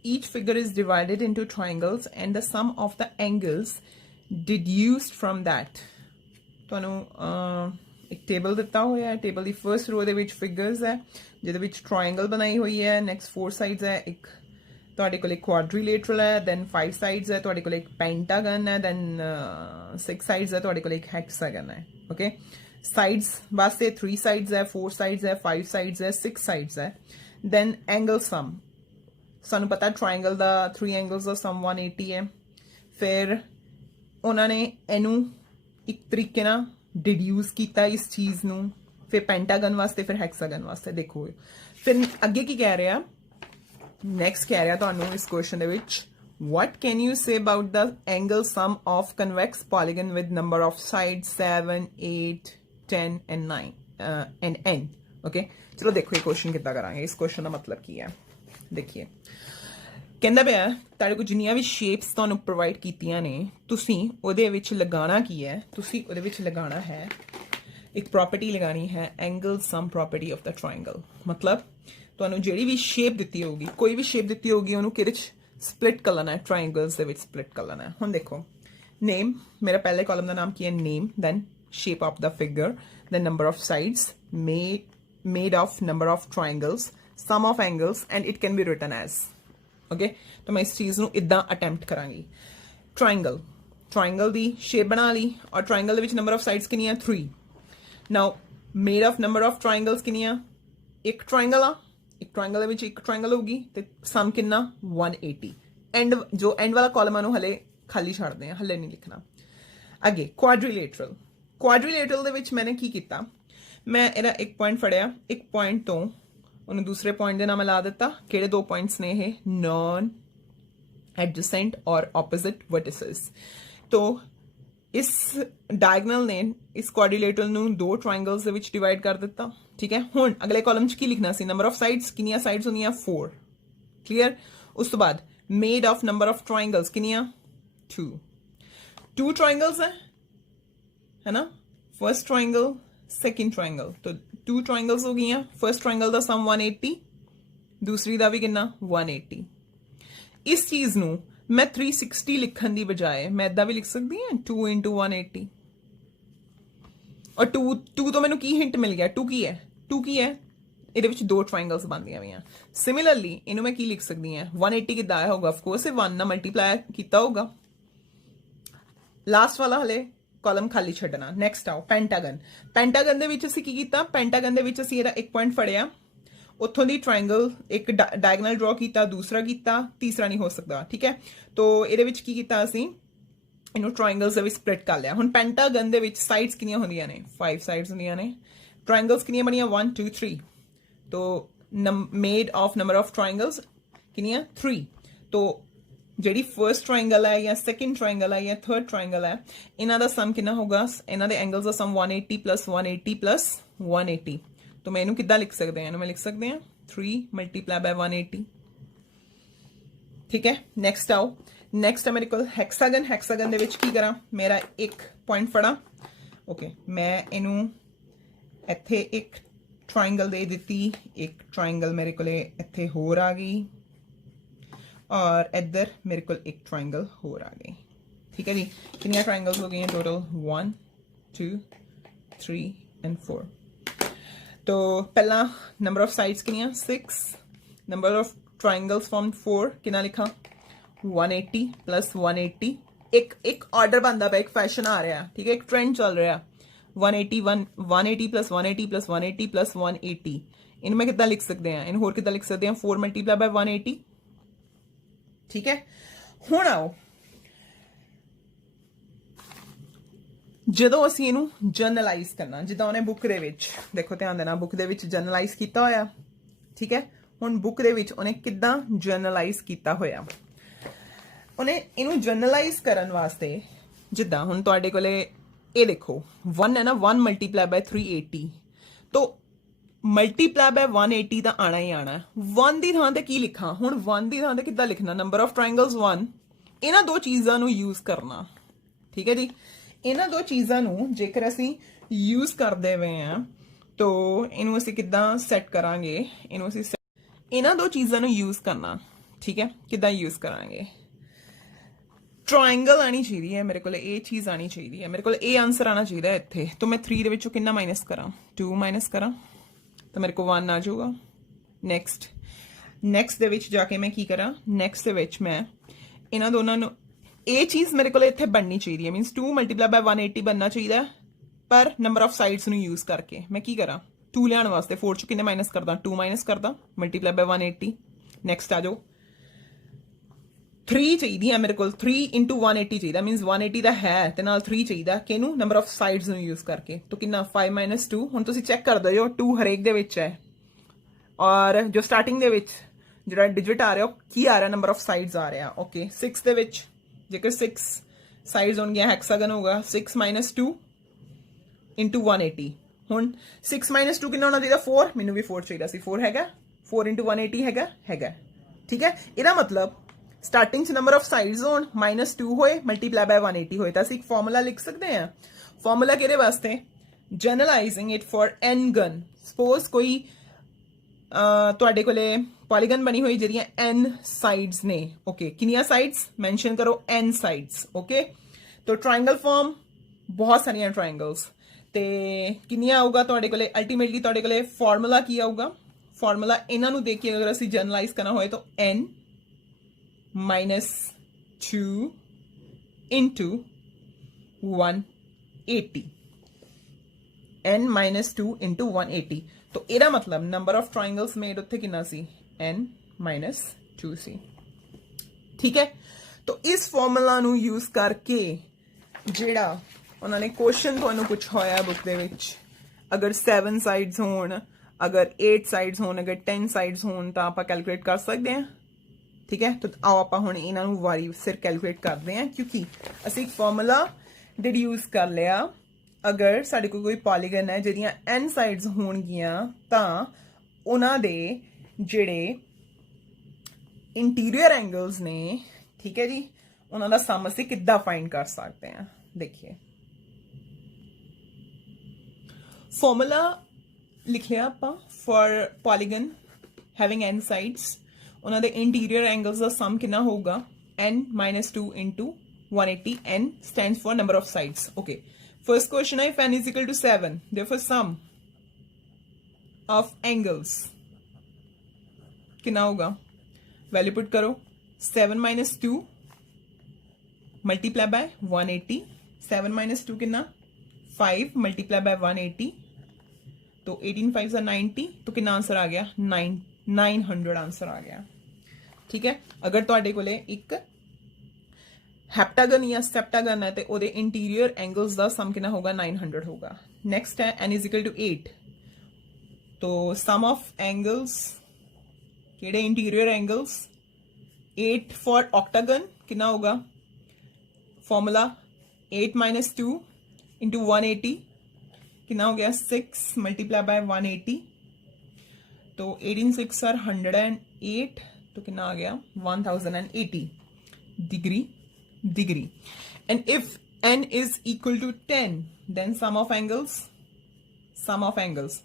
Each figure is divided into triangles and the sum of the angles deduced from that। ਤੁਹਾਨੂੰ ਇੱਕ ਟੇਬਲ ਦਿੱਤਾ ਹੋਇਆ ਹੈ, ਟੇਬਲ ਦੀ ਫਰਸਟ ਰੋ ਦੇ ਵਿੱਚ ਫਿਗਰਸ ਹੈ ਜਿਹਦੇ ਵਿੱਚ ਟ੍ਰਾਇੰਗਲ ਬਣਾਈ ਹੋਈ ਹੈ, ਨੈਕਸਟ 4 ਸਾਈਡਸ ਹੈ, ਇੱਕ ਤੁਹਾਡੇ ਕੋਲ ਇੱਕ ਕੁਆਡਰੀਲੇਟਰਲ ਹੈ, ਦੈਨ 5 ਸਾਈਡਸ ਹੈ, ਤੁਹਾਡੇ ਕੋਲ ਇੱਕ ਪੈਂਟਾਗਨ ਹੈ, ਦੈਨ 6 ਸਾਈਡਸ ਹੈ, ਤੁਹਾਡੇ ਕੋਲ ਇੱਕ ਹੈਕਸਾਗਨ ਹੈ। ਓਕੇ, ਸਾਈਡਸ ਵਾਸਤੇ 3 ਸਾਈਡਸ ਹੈ, 4 ਸਾਈਡਸ ਹੈ, 5 ਸਾਈਡਸ ਹੈ, 6 ਸਾਈਡਸ ਹੈ। ਦੈਨ एंगल सम, ਸਾਨੂੰ ਪਤਾ ट्रायंगल ਦਾ 3 एंगल्स ਦਾ ਸਮ 180 ਹੈ। ਫਿਰ ਉਹਨਾਂ ਨੇ ਇਹਨੂੰ ਇੱਕ ਤਰੀਕੇ ਨਾਲ डिड्यूस किया इस चीज़ नूं, फिर पेंटागन वास्ते, फिर हैक्सागन वास्ते। देखो फिर अगे की कह रहा, नैक्सट कह रहा तुहानूं इस question they which, what can you say about the angle sum of convex polygon with number of sides 7, 8, 10 and 9 and n। Okay, चलो देखो ये क्वेश्चन कितना करांगे, इस क्वेश्चन का मतलब की है। देखिए ਕਹਿੰਦਾ ਪਿਆ ਤੁਹਾਡੇ ਕੋਲ ਜਿੰਨੀਆਂ ਵੀ ਸ਼ੇਪਸ ਤੁਹਾਨੂੰ ਪ੍ਰੋਵਾਈਡ ਕੀਤੀਆਂ ਨੇ, ਤੁਸੀਂ ਉਹਦੇ ਵਿੱਚ ਲਗਾਉਣਾ ਕੀ ਹੈ, ਤੁਸੀਂ ਉਹਦੇ ਵਿੱਚ ਲਗਾਉਣਾ ਹੈ ਇੱਕ ਪ੍ਰੋਪਰਟੀ ਲਗਾਣੀ ਹੈ angle sum property of the triangle. मतलब ਤੁਹਾਨੂੰ ਜਿਹੜੀ ਵੀ ਸ਼ੇਪ ਦਿੱਤੀ ਹੋਊਗੀ, ਕੋਈ ਵੀ ਸ਼ੇਪ ਦਿੱਤੀ ਹੋਊਗੀ, ਉਹਨੂੰ ਕਿਹਦੇ 'ਚ ਸਪਲਿਟ ਕਰ ਲੈਣਾ ਹੈ, ਟ੍ਰਾਇੰਗਲਸ ਦੇ ਵਿੱਚ ਸਪਲਿਟ ਕਰ ਲੈਣਾ ਹੈ। ਹੁਣ ਦੇਖੋ नेम, मेरा पहले कॉलम का नाम की है name, then shape of the figure, then number of sides, made of number of triangles, sum of angles, and it can be written as। Okay, तो मैं इस चीज़ नूं इदां अटैम्प्ट करांगी। ट्रायंगल दी शेप बना ली, और triangle they which number of sides कितनी है 3। Now made of number of triangles कितनी है, एक ट्रायंगल आ, एक ट्रायंगल दे विच एक ट्रायंगल होगी, ते सम कितना 180। एंड जो एंड वाला कॉलम है हले खाली छड्डदे हैं, हले नहीं लिखना। अगे क्वाड्रीलेटरल, क्वाड्रीलेटरल दे विच मैंने की कीता, मैं इहदा एक पॉइंट फड़िया, एक पॉइंट तो उन्हें दूसरे पॉइंट दे नाल मिला दिता। किहड़े दो पॉइंट्स ने ये? नॉन एडजेसेंट और ऑपोजिट वर्टिसेस। तो इस डायगनल ने इस क्वाड्रीलेटरल नू दो ट्रायंगल्स दे विच डिवाइड कर दिता। ठीक है, हुण अगले कॉलम च की लिखना सी? नंबर ऑफ साइड्स, कितनी साइड्स होंदियां? 4। क्लीयर। उस तो बाद made of number of triangles कितनियां? 2। 2 ट्रायंगल्स है ना, फर्स्ट ट्रायंगल सेकंड ट्रायंगल, तो 2 ट्रायंगल्स हो गई। फर्स्ट ट्रायंगल दा सम 180, दूसरी दा भी कितना? 180। इस चीज नू मैं 360 लिखन दी बजाय मैं इदा भी लिख सकती हूँ 2 इंटू 180। और 2 तो मैंने की हिंट मिल गया, 2 की है, 2 की है, ਇਹਦੇ ਵਿੱਚ ਦੋ ट्रायंगल्स ਬਣਦੀਆਂ ਪਈਆਂ। ਸਿਮਿਲਰਲੀ ਇਹਨੂੰ ਮੈਂ ਕੀ ਲਿਖ ਸਕਦੀ ਹਾਂ? 180 ਕਿੱਦਾਂ ਆਇਆ ਹੋਗਾ? ਆਫ ਕੋਰਸ ਇਹ 1 ਨਾਲ ਮਲਟੀਪਲਾਈ ਕੀਤਾ ਹੋਗਾ। ਲਾਸਟ ਵਾਲਾ ਹਲੇ ਕਾਲਮ ਖਾਲੀ ਛੱਡਣਾ। ਨੈਕਸਟ ਆਓ ਪੈਂਟਾਗਨ। ਪੈਂਟਾਗਨ ਦੇ ਵਿੱਚ ਅਸੀਂ ਕੀ ਕੀਤਾ? ਪੈਂਟਾਗਨ ਦੇ ਵਿੱਚ ਅਸੀਂ ਇਹਦਾ ਇੱਕ ਪੁਆਇੰਟ ਫੜਿਆ, ਉੱਥੋਂ ਦੀ ਟ੍ਰਾਇੰਗਲ ਇੱਕ ਡਾਇਗਨਲ ਡਰਾ ਕੀਤਾ, ਦੂਸਰਾ ਕੀਤਾ, ਤੀਸਰਾ ਨਹੀਂ ਹੋ ਸਕਦਾ। ਠੀਕ ਹੈ, ਤੋ ਇਹਦੇ ਵਿੱਚ ਕੀ ਕੀਤਾ ਅਸੀਂ? ਇਹਨੂੰ ਟ੍ਰਾਇੰਗਲਸ ਦੇ ਵਿੱਚ ਸਪਲਿਟ ਕਰ ਲਿਆ। ਹੁਣ ਪੈਂਟਾਗਨ ਦੇ ਵਿੱਚ ਸਾਈਡਸ ਕਿੰਨੀਆਂ ਹੁੰਦੀਆਂ ਨੇ? 5 ਸਾਈਡਸ ਹੁੰਦੀਆਂ ਨੇ। ट्रायंगल्स कितनी बनिया? 1 2 3। तो made of number of triangles कितनी? 3। तो ਜਿਹੜੀ फर्स्ट ट्रायंगल है या सेकंड ट्रायंगल है या थर्ड ट्रायंगल है, इन्हां दा सम कितना होगा? इन्हां दे एंगल्स दा सम 180 प्लस 180 प्लस 180। तो मैं इनू किद्दां लिख सकते हैं? मैं लिख सकते हैं 3 मल्टीप्लाई बाय 180। ठीक है, नेक्स्ट आओ। नेक्स्ट है मेरे को हैक्सागन। हैक्सागन दे विच की करा? मेरा एक पॉइंट फड़ा, ओके, मैं इनू ਇੱਥੇ ਇੱਕ ट्रायंगल दे ਦਿੱਤੀ, एक ट्रायंगल मेरे को ਇੱਥੇ ਹੋਰ ਆ गई और इधर मेरे को एक ट्रायंगल ਹੋਰ आ गई। ठीक है जी, कितनी ट्रायंगल्स हो गई हैं टोटल? 1 2 3 एंड 4। तो पहला नंबर ऑफ साइड्स कितनी? 6। नंबर ऑफ ट्रायंगल्स फॉर्म 4, कितना लिखा? 180 प्लस 180। एक ऑर्डर बनता पे, एक फैशन आ रहा है। ठीक है, एक ट्रेंड चल रहा है। 180 प्लस 180 प्लस 180 प्लस 180। इनमें कितना लिख सकते हैं? इन होर कितना लिख सकते हैं? 4 मल्टीप्लाई बाय 180। ठीक है, हुण आओ ਜਦੋਂ ਅਸੀਂ ਇਹਨੂੰ ਜਰਨਲਾਈਜ਼ ਕਰਨਾ, ਜਿੱਦਾਂ ਉਹਨੇ ਬੁੱਕ ਦੇ ਵਿੱਚ, ਦੇਖੋ ਧਿਆਨ ਦੇਣਾ, ਬੁੱਕ ਦੇ ਵਿੱਚ ਜਰਨਲਾਈਜ਼ ਕੀਤਾ ਹੋਇਆ। ਠੀਕ ਹੈ, ਹੁਣ ਬੁੱਕ ਦੇ ਵਿੱਚ ਉਹਨੇ ਕਿੱਦਾਂ ਜਰਨਲਾਈਜ਼ ਕੀਤਾ ਹੋਇਆ? ਉਹਨੇ ਇਹਨੂੰ ਜਰਨਲਾਈਜ਼ ਕਰਨ ਵਾਸਤੇ, ਜਿੱਦਾਂ ਹੁਣ ਤੁਹਾਡੇ ਕੋਲੇ ये देखो 1 है ना, 1 मल्टीप्लाई बाय 380, तो मल्टीप्लाई बाय 180 का आना ही आना। 1 की थां ते की लिखा? हुण 1 की थां ते किद्दां लिखना? Number of triangles 1। इन्हां दो चीज़ां नूं यूज करना। ठीक है जी, इन्हां दो चीज़ां नूं जेकर असीं यूज करदे वे हां, तो इनू असीं किद्दां सैट करांगे? इनू असीं इन्हां दो चीज़ां नूं यूज करना। ठीक है, किद्दां यूज करांगे? ट्रायंगल आनी चाहिए है मेरे को, ये चीज़ आनी चाहिए है मेरे को, ये आंसर आना चाहिए है इत्थे। तो मैं 3 दे विचों कितना माइनस करा? 2 माइनस करा तो मेरे को 1 आ जाऊगा। नैक्सट दे विच जाके मैं की करा? नैक्सट दे विच मैं इन्हां दोनों नूं, ये चीज़ मेरे को इत्थे बननी चाहिए है, मीनस 2 मल्टीप्लाई बाय 180 बनना चाहिए, पर नंबर ऑफ साइड्स नूं यूज करके मैं की करा? 2 लियाण वास्ते 4 चों कितने माइनस करदा? 2 माइनस करदा, मल्टीप्लाई बाय 180। नैक्सट आ जाओ, 3 चाहिए मेरे को, 3 इंटू 180 चाहिए, मीनस 180 का है ते नाल 3 चाहिए किनू? नंबर ऑफ साइड्स नूं यूज करके। तो कितना? 5 माइनस 2। हुण तुसीं चेक कर दो, 2 हरेक दे विच है, और जो स्टार्टिंग दे विच जिहड़ा डिजिट आ रहा की आ रहा? नंबर ऑफ साइड्स आ रहा। ओके, 6 दे विच जेकर 6 साइड्स होणगियां, हैक्सागन होगा 6 माइनस 2 इंटू 180। हुण 6 माइनस 2 कितना होना चाहिए? 4। मैनू भी 4 चाहिए सी, 4 हैगा, 4 इंटू 180 हैगा। ठीक है, इहदा मतलब स्टार्टिंग से नंबर ऑफ साइड्स होन -2 होए, मल्टीप्लाई बाय 180 होए, तो ਅਸੀਂ ਇੱਕ ਫਾਰਮੂਲਾ ਲਿਖ ਸਕਦੇ ਹਾਂ। ਫਾਰਮੂਲਾ ਕਿਹਦੇ ਵਾਸਤੇ? Generalising it for n gon. Suppose ਕੋਈ ਤੁਹਾਡੇ ਕੋਲੇ ਪੋਲੀਗਨ ਬਣੀ ਹੋਈ ਜਿਹਦੀਆਂ n ਸਾਈਡਸ ਨੇ। ਓਕੇ, ਕਿੰਨੀਆਂ ਸਾਈਡਸ? ਮੈਂਸ਼ਨ ਕਰੋ n ਸਾਈਡਸ। ਓਕੇ, तो ट्रायंगल फॉर्म बहुत सारिया ट्रायंगल्स, ਤੇ ਕਿੰਨੀਆਂ ਆਊਗਾ ਤੁਹਾਡੇ ਕੋਲੇ? ਅਲਟੀਮੇਟਲੀ ਤੁਹਾਡੇ ਕੋਲੇ ਫਾਰਮੂਲਾ ਕੀ ਆਊਗਾ? ਫਾਰਮੂਲਾ ਇਹਨਾਂ ਨੂੰ ਦੇਖ ਕੇ ਅਗਰ ਅਸੀਂ ਜਨਰਲਾਈਜ਼ ਕਰਨਾ ਹੋਏ ਤਾਂ n -2 into 180, n -2 into 180। तो ਇਹਦਾ मतलब नंबर ऑफ ट्रायंगल्स मेड उत्थे कितना सी? n -2 सी। ठीक है, तो इस फॉर्मूला ਨੂੰ यूज करके ਜਿਹੜਾ उन्होंने क्वेश्चन तुहानू पुछा होया बुक दे विच, अगर 7 साइड्स होण, अगर 8 साइड्स होण, अगर 10 साइड्स होण तां आपां कैलकुलेट कर सकते हैं। ठीक है, तो आओ आपां हुण इन्हां नू वारी सिर कैलकुलेट करते हैं, क्योंकि असीं एक फॉर्मूला डिड्यूस कर लिया। अगर साडे कोल कोई पॉलीगन है जिहदियां n साइड्स होणगियां तां उन्हां दे जिहड़े इंटीरियर एंगल्स ने, ठीक है जी, उन्हां दा सम असीं किद्दां फाइंड कर सकते हैं। देखिए फॉर्मूला लिख लिया आपां for polygon having n sides, उन्हां दे इंटीरियर एंगल्स दा सम कितना होगा n - 2 into 180, n stands for number of sides. Okay, first question है, if n is equal to 7, therefore sum of angles कितना होगा, वैल्यू पुट करो, 7 - 2 मल्टीप्लाई बाय 180, 7 - 2 कितना 5 multiply by 180, तो 18 5 90, तो कितना आंसर आ गया 900 आंसर आ गया। ठीक है, अगर तुहाडे कोले एक हेप्टागन या सेप्टागन है तो ओदे इंटीरियर एंगल्स दा सम कितना होगा 900 होगा। नेक्स्ट है n इज इक्वल टू 8, तो सम ऑफ एंगल्स केड़े इंटीरियर एंगल्स 8 फॉर ऑक्टागन कितना होगा, फॉर्मूला 8 - 2 इंटू 180 कितना हो गया 6 मल्टीप्लाई बाय 180, तो 18 6 आर 108, तो कितना आ गया 1080 degree. And if n is equal to 10 then sum of angles,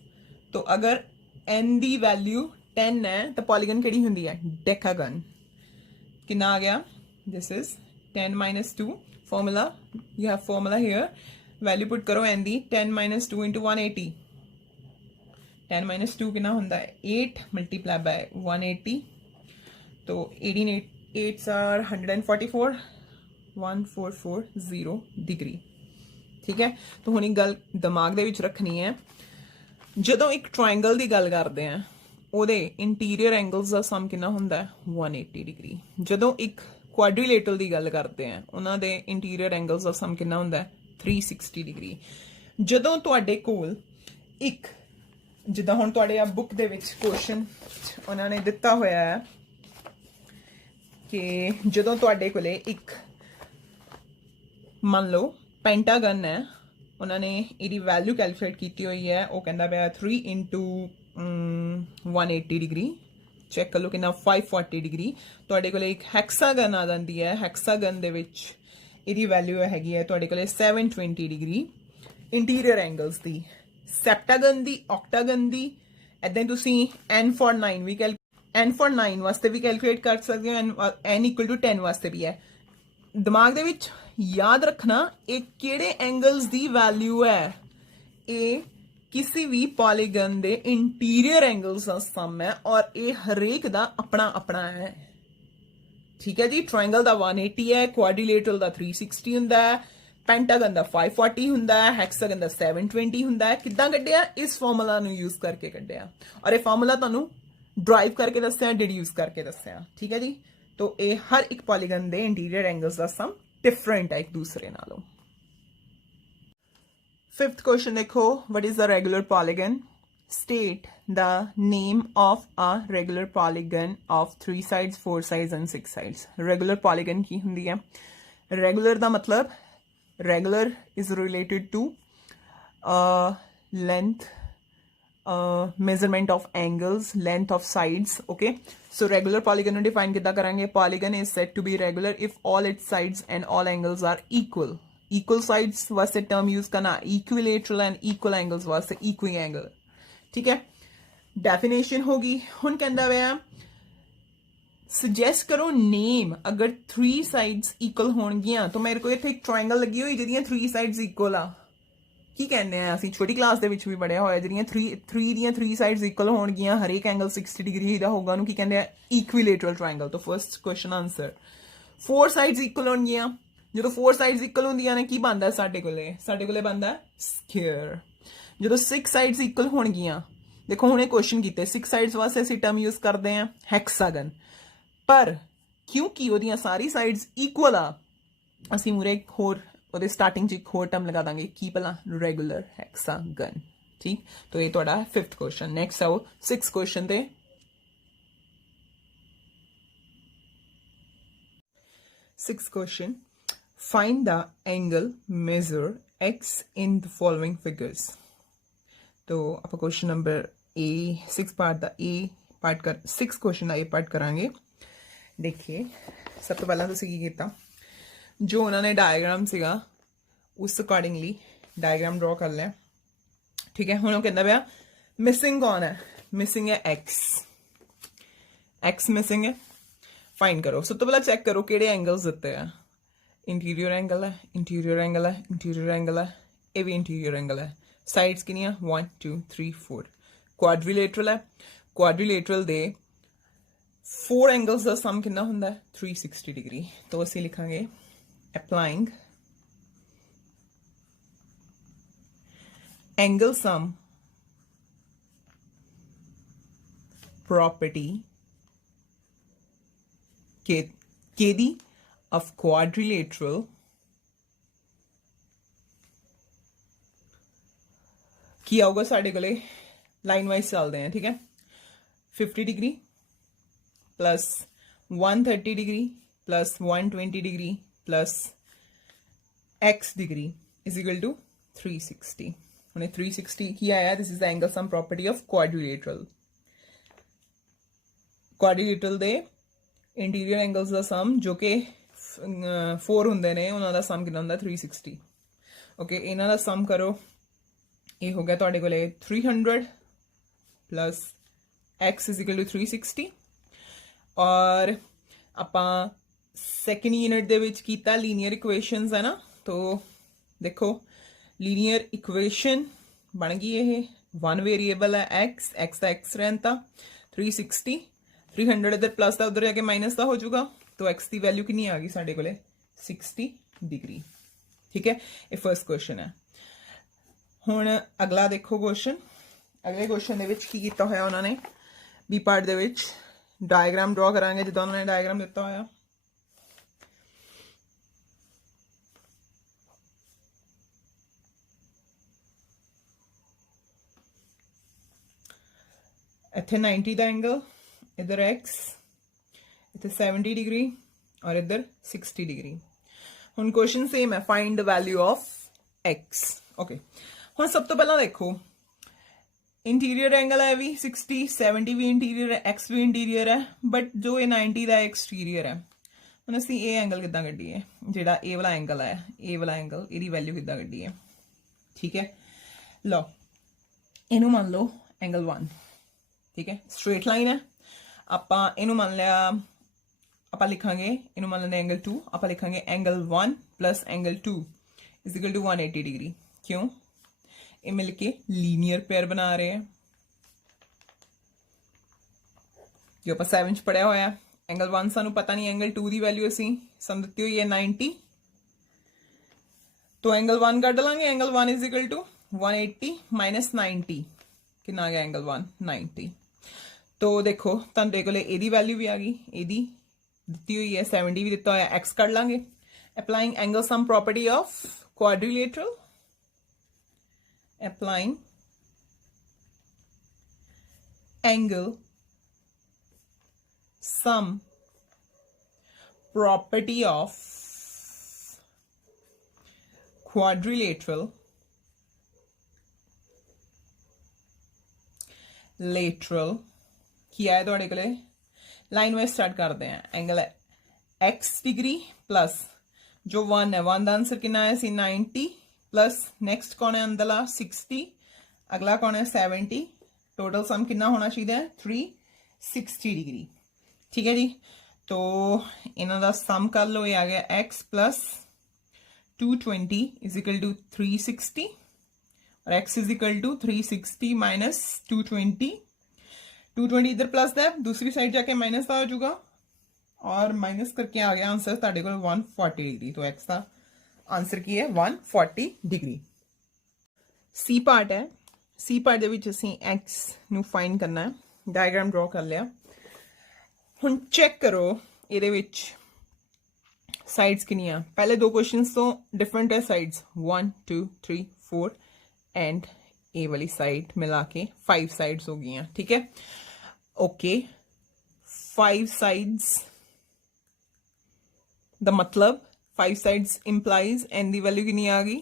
तो अगर n दी वैल्यू 10 है तो पॉलीगन केड़ी हुंदी है डेकागन। कितना आ गया, this is 10 - 2, formula you have formula here, value put करो n दी 10 - 2 इंटू 180, 10 - 2 कितना हुंदा है 8 मल्टीप्लाई बाय 180, तो 18 8 आर 144, 1440 डिग्री। ठीक है, तो हुण गल दिमाग दे विच रखनी है, जदों एक ट्रायंगल की गल करते हैं ਉਹਦੇ इंटीरियर एंगल्स का सम कितना ਹੁੰਦਾ 180 डिग्री। जदों एक क्वाड्रीलेटरल की गल करते हैं उन्हां दे इंटीरियर एंगल्स का सम कितना ਹੁੰਦਾ 360 डिग्री। जदों तुहाडे कोल एक जिद्दां हुण तुहाडे आ बुक दे विच क्वेश्चन उन्हां ने दिता होया है कि जदों तुहाडे कोले एक मान लो पेंटागन है, उन्होंने इहदी वैल्यू कैलकुलेट की हुई है, वो कहता पाया 3 इंटू 180 डिग्री, चेक कर लो कि 540 डिग्री। तुहाडे कोले एक हैक्सागन आ जाती है, हैक्सागन दे विच इहदी वैल्यू हैगी है तुहाडे कोले 720 डिग्री इंटीरियर एंगल्स दी, सैप्टागन दी, ऑक्टागन दी, इदां तुसीं n for 9 भी n for 9 वास्ते भी कैलकुलेट कर सकते हो, n इक्वल टू 10 वास्ते भी है। दिमाग दे विच याद रखना ये केड़े एंगल्स दी वैल्यू है, ये किसी भी पॉलीगन दे इंटीरियर एंगल्स का सम है और ये हरेक दा अपना अपना है। ठीक है जी, ट्रायंगल दा 180 है, क्वाड्रिलेटरल दा 360 हुंदा है, पेंटागन दा 540 हुंदा है, हेक्सागन दा 720 हुंदा है। किद्दां कड्ढिया, इस फॉर्मूला नूं यूज करके कड्ढिया, और ये फॉर्मूला तुहानूं ड्राइव करके दस्सिया, डिड्यूस करके दस्सिया। ठीक है जी, तो ये हर एक पॉलीगन दे इंटीरियर एंगल्स का सम डिफरेंट है एक दूसरे नालों। फिफ्थ क्वेश्चन देखो, what is the regular polygon, state the name of a regular polygon of 3 sides 4 sides and 6 sides. Regular polygon की हुंदी है, रेगुलर दा मतलब regular is related to length, measurement of angles, length of sides. Okay, so regular polygon ਨੂੰ define ਕਿੱਦਾਂ ਕਰਾਂਗੇ, polygon is said to be regular if all its sides and all angles are equal. Equal sides ਵਾਸਤੇ term use ਕਰਨਾ, equilateral and equal angles ਵਾਸਤੇ equiangle। ठीक है, definition होगी। ਹੁਣ ਕਹਿੰਦਾ ਪਿਆ suggest करो name, अगर 3 sides equal ਹੋਣਗੀਆਂ तो मेरे को ਇੱਥੇ ਇੱਕ triangle ਲੱਗੀ ਹੋਈ ਜਿਹਦੀਆਂ 3 sides equal ਆ। की कहने हैं असीं छोटी क्लास दे विच भी पढ़िया होया, जिहड़ियां 3 साइड्स इक्वल होणगियां, हरेक एंगल 60 डिग्री दा होगा, उहनूं की कहंदे आ इक्विलेटरल ट्रायंगल। तो first question answer 4 sides equal होणगियां, जदों 4 साइड्स इक्वल होंदियां ने की बनदा साडे कोले बनदा स्क्वेयर। जदों 6 साइड्स इक्वल होणगियां, देखो हुणे क्वेश्चन कीते 6 साइड्स वास्ते असीं टर्म यूज करदे हां हैक्सागन, पर क्योंकि ओहदियां सारी साइड्स इक्वल आ, असीं मूरे एक होर ਉਹਦੇ ਸਟਾਰਟਿੰਗ 'ਚ ਇੱਕ ਹੋਰ ਟਰਮ ਲਗਾ ਦਾਂਗੇ ਕੀ ਭਲਾ ਰੈਗੂਲਰ ਹੈਕਸਾਗਨ ठीक तो ये थोड़ा 5th क्वेश्चन नेक्स्ट आओ 6th question they 6th question find the angle measure x in the following figures तो आप question number A 6 part the A part कर 6 क्वेश्चन दा ए पार्ट करांगे देखिए सब तो पहला तुसीं की कीता जो उन्होंने डायग्राम सीगा उस अकॉर्डिंगली डायग्राम ड्रॉ कर लिया ठीक है हुण वो कहंदा पिया मिसिंग कौन है मिसिंग है एक्स मिसिंग है फाइंड करो सब तो पहला चेक करो किहड़े एंगल्स दिते हैं इंटीरियर एंगल है इंटीरियर एंगल है इंटीरियर एंगल है ये भी इंटीरियर एंगल है साइड्स कितनी 1 2 3 4 क्वाड्रिलेटरल है क्वाड्रिलेटरल दे 4 एंगल्स का सम कितना हुंदा है 360 डिग्री तो असीं लिखांगे applying angle sum property KD of quadrilateral की आऊगा साढ़े कोले लाइन वाइज चलते हैं ठीक है 50 degree plus 130 degree plus 120 degree plus x degree is equal to 360 360 की आया this is the angle sum property of quadrilateral quadrilateral दे इंटीरियर एंगल्स ਦਾ ਸਮ ਜੋ ਕਿ 4 ਹੁੰਦੇ ਨੇ ਉਹਨਾਂ ਦਾ ਸਮ ਕਿੰਨਾ ਹੁੰਦਾ 360 ਓਕੇ ਇਹਨਾਂ ਦਾ ਸਮ ਕਰੋ ਇਹ ਹੋ ਗਿਆ ਤੁਹਾਡੇ ਕੋਲੇ 300 plus x is equal to 360 और ਆਪਾਂ ਸੈਕੰਡ ਯੂਨਿਟ ਦੇ ਵਿੱਚ ਕੀਤਾ ਲੀਨੀਅਰ ਇਕੁਏਸ਼ਨਸ ਹੈ ਨਾ तो देखो लीनियर इक्वेशन बन गई ये वन वेरीएबल है एक्स का एक्स रहता 360 300 इधर प्लस का उधर जाके माइनस का हो जाऊगा तो एक्स की वैल्यू कितनी आ गई साढ़े को 60 डिग्री ठीक है ये फर्स्ट क्वेश्चन है हुण अगला देखो क्वेश्चन अगले क्वेश्चन दे विच की कीता होया उन्होंने बी पार्ट दे विच डायग्राम ड्रॉ करांगे जिद्दां उन्होंने डायग्राम दिता होया इत्थे 90 का एंगल इधर x इत्थे 70 डिग्री और इधर 60 डिग्री हुण क्वेश्चन सेम है find the value of x okay हुण सब तो पहला देखो इंटीरियर एंगल है भी 60 70 भी इंटीरियर है x भी इंटीरियर है बट जो ये 90 का एक्सटीरियर है हुण असीं ये एंगल किद्दां कड्ढीए जिहड़ा ए वाला एंगल है ए वाला एंगल इहदी वैल्यू किद्दां कड्ढीए ठीक है लो इहनूं मान लो एंगल 1 ठीक है स्ट्रेट लाइन है ਆਪਾਂ ਇਹਨੂੰ ਮੰਨ ਲਿਆ ਆਪਾਂ ਲਿਖਾਂਗੇ ਇਹਨੂੰ ਮੰਨ ਲੈਂਦੇ एंगल 2 ਆਪਾਂ ਲਿਖਾਂਗੇ angle 1 plus angle 2 is equal to 180 degree क्यों ये मिलके लीनियर पेयर बना रहे हैं जो ਆਪਾਂ 7 ਚ ਪੜਿਆ ਹੋਇਆ एंगल 1 ਸਾਨੂੰ ਪਤਾ ਨਹੀਂ एंगल 2 ਦੀ वैल्यू ਅਸੀਂ ਸਮ ਦਿੱਤੀ ਹੋਈ ਹੈ 90 तो एंगल 1 ਕੱਢ ਲਾਂਗੇ angle 1 is equal to 180 minus 90 कितना आ गया एंगल 1 90 तो देखो तुम देखो एदी वैल्यू भी आ गई एदी दी हुई है 70 भी दिता हुआ एक्स कर लांगे applying angle sum property of quadrilateral applying angle sum property of quadrilateral lateral किया है थोड़े को लाइन वाइज स्टार्ट करते हैं एंगल है x डिग्री प्लस जो 1 है 1 का आंसर कितना है 90 प्लस नेक्स्ट कौन है अंदरला 60 अगला कौन है 70 टोटल सम कितना होना चाहिए 360 डिग्री ठीक है जी तो इन्हों का सम कर लो ये आ गया x plus 220 is equal to 360 और x is equal to 360 minus 220 220 इधर प्लस है दूसरी साइड जाके माइनस का हो जाएगा और माइनस करके आ गया आंसर ताड़े को 140 डिग्री तो एक्स का आंसर की है 140 डिग्री सी पार्ट है सी पार्ट दे विच असीं एक्स नू फाइंड करना है डायग्राम ड्रॉ कर लिया हुण चेक करो इहदे विच साइड्स किनिया पहले दो क्वेश्चंस तो डिफरेंट है साइड्स 1 2 3 4 एंड ए वाली साइड मिला के 5 साइड्स हो गई हैं ठीक है ओके 5 साइड्स द मतलब 5 साइड्स इंप्लाइज एन दी वैल्यू कितनी आ गई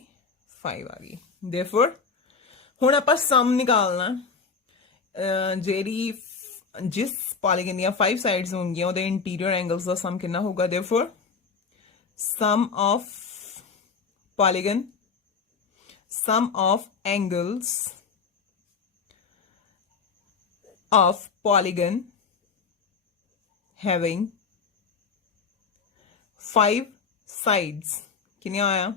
5 आ गई देयरफॉर हुण आपां सम निकालना जेरी जिस पॉलीगन दी 5 साइड्स होंगी उहदे इंटीरियर एंगल्स दा सम कितना होगा therefore sum of angles of polygon having 5 sides कितने आया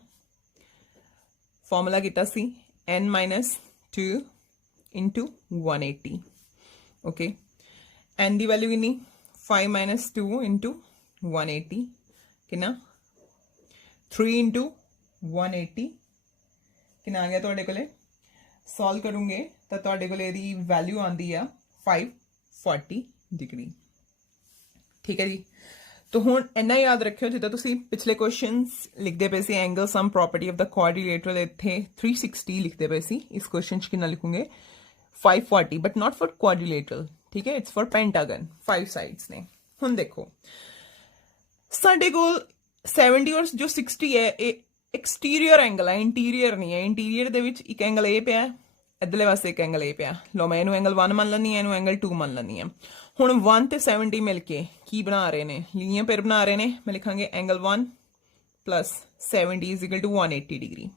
फॉर्मूला कितना सी n minus 2 into 180 okay n दी वैल्यू कितनी 5 minus 2 into 180 कितना 3 into 180 कितना आ गया ਤੁਹਾਡੇ ਕੋਲੇ ਸੋਲਵ ਕਰੋਗੇ ਤਾਂ ਤੁਹਾਡੇ ਕੋਲੇ ਇਹਦੀ ਵੈਲਿਊ ਆਂਦੀ ਆ 540 ਡਿਗਰੀ ਠੀਕ ਹੈ ਜੀ तो ਹੁਣ ਇੰਨਾ ਯਾਦ ਰੱਖਿਓ ਜਿੱਦਾਂ ਤੁਸੀਂ ਪਿਛਲੇ ਕੁਐਸਚਨਸ ਲਿਖਦੇ ਪਏ ਸੀ ਐਂਗਲ ਸਮ ਪ੍ਰੋਪਰਟੀ ਆਫ ਦਾ ਕੁਆਡਰੀਲੇਟਰਲ ਇੱਥੇ 360 ਲਿਖਦੇ ਪਏ ਸੀ ਇਸ ਕੁਐਸਚਨ 'ਚ ਕਿੰਨਾ ਲਿਖੋਗੇ 540 ਬਟ ਨਾਟ ਫॉर ਕੁਆਡਰੀਲੇਟਰਲ ਠੀਕ ਹੈ ਇਟਸ ਫॉर ਪੈਂਟਾਗਨ 5 ਸਾਈਡਸ ਨੇ ਹੁਣ ਦੇਖੋ ਸਾਡੇ ਕੋਲ 70 और जो 60 है ये एक्सटीरियर एंगल है इंटीरियर नहीं है इंटीरियर दे विच एक एंगल ए पिया इधरले पासे एक एंगल ए पिया लो मैं इनू एंगल 1 मान लैनी है इनू एंगल 2 मान लैनी है हुण 1 ते 70 मिलके की बना रहे ने लीनियर पेयर बना रहे ने मैं लिखांगे angle 1 plus 70 is equal to 180 degree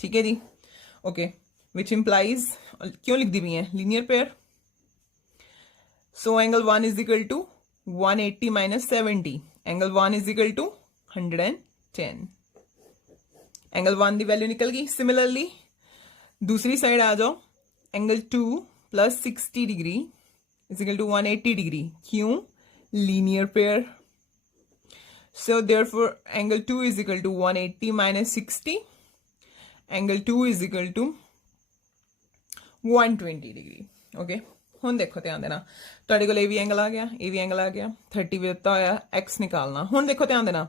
ठीक है जी ओके विच इंप्लाइज क्यों लिख दी हुई है linear pair so angle 1 is equal to 180 minus 70 angle 1 is equal to 110 angle 1 की वैल्यू निकल गई सिमिलरली दूसरी साइड आ जाओ angle 2 plus 60 degree is equal to 180 degree क्यों linear pair so therefore angle 2 is equal to 180 minus 60 angle 2 is equal to 120 degree okay ਹੁਣ ਦੇਖੋ ਧਿਆਨ ਦੇਣਾ ਤੁਹਾਡੇ ਕੋਲ ਇਹ ਵੀ ਐਂਗਲ ਆ ਗਿਆ ਇਹ ਵੀ ਐਂਗਲ ਆ ਗਿਆ 30 ਵੀ ਦਿੱਤਾ ਹੋਇਆ x ਨਿਕਾਲਣਾ ਹੁਣ ਦੇਖੋ ਧਿਆਨ ਦੇਣਾ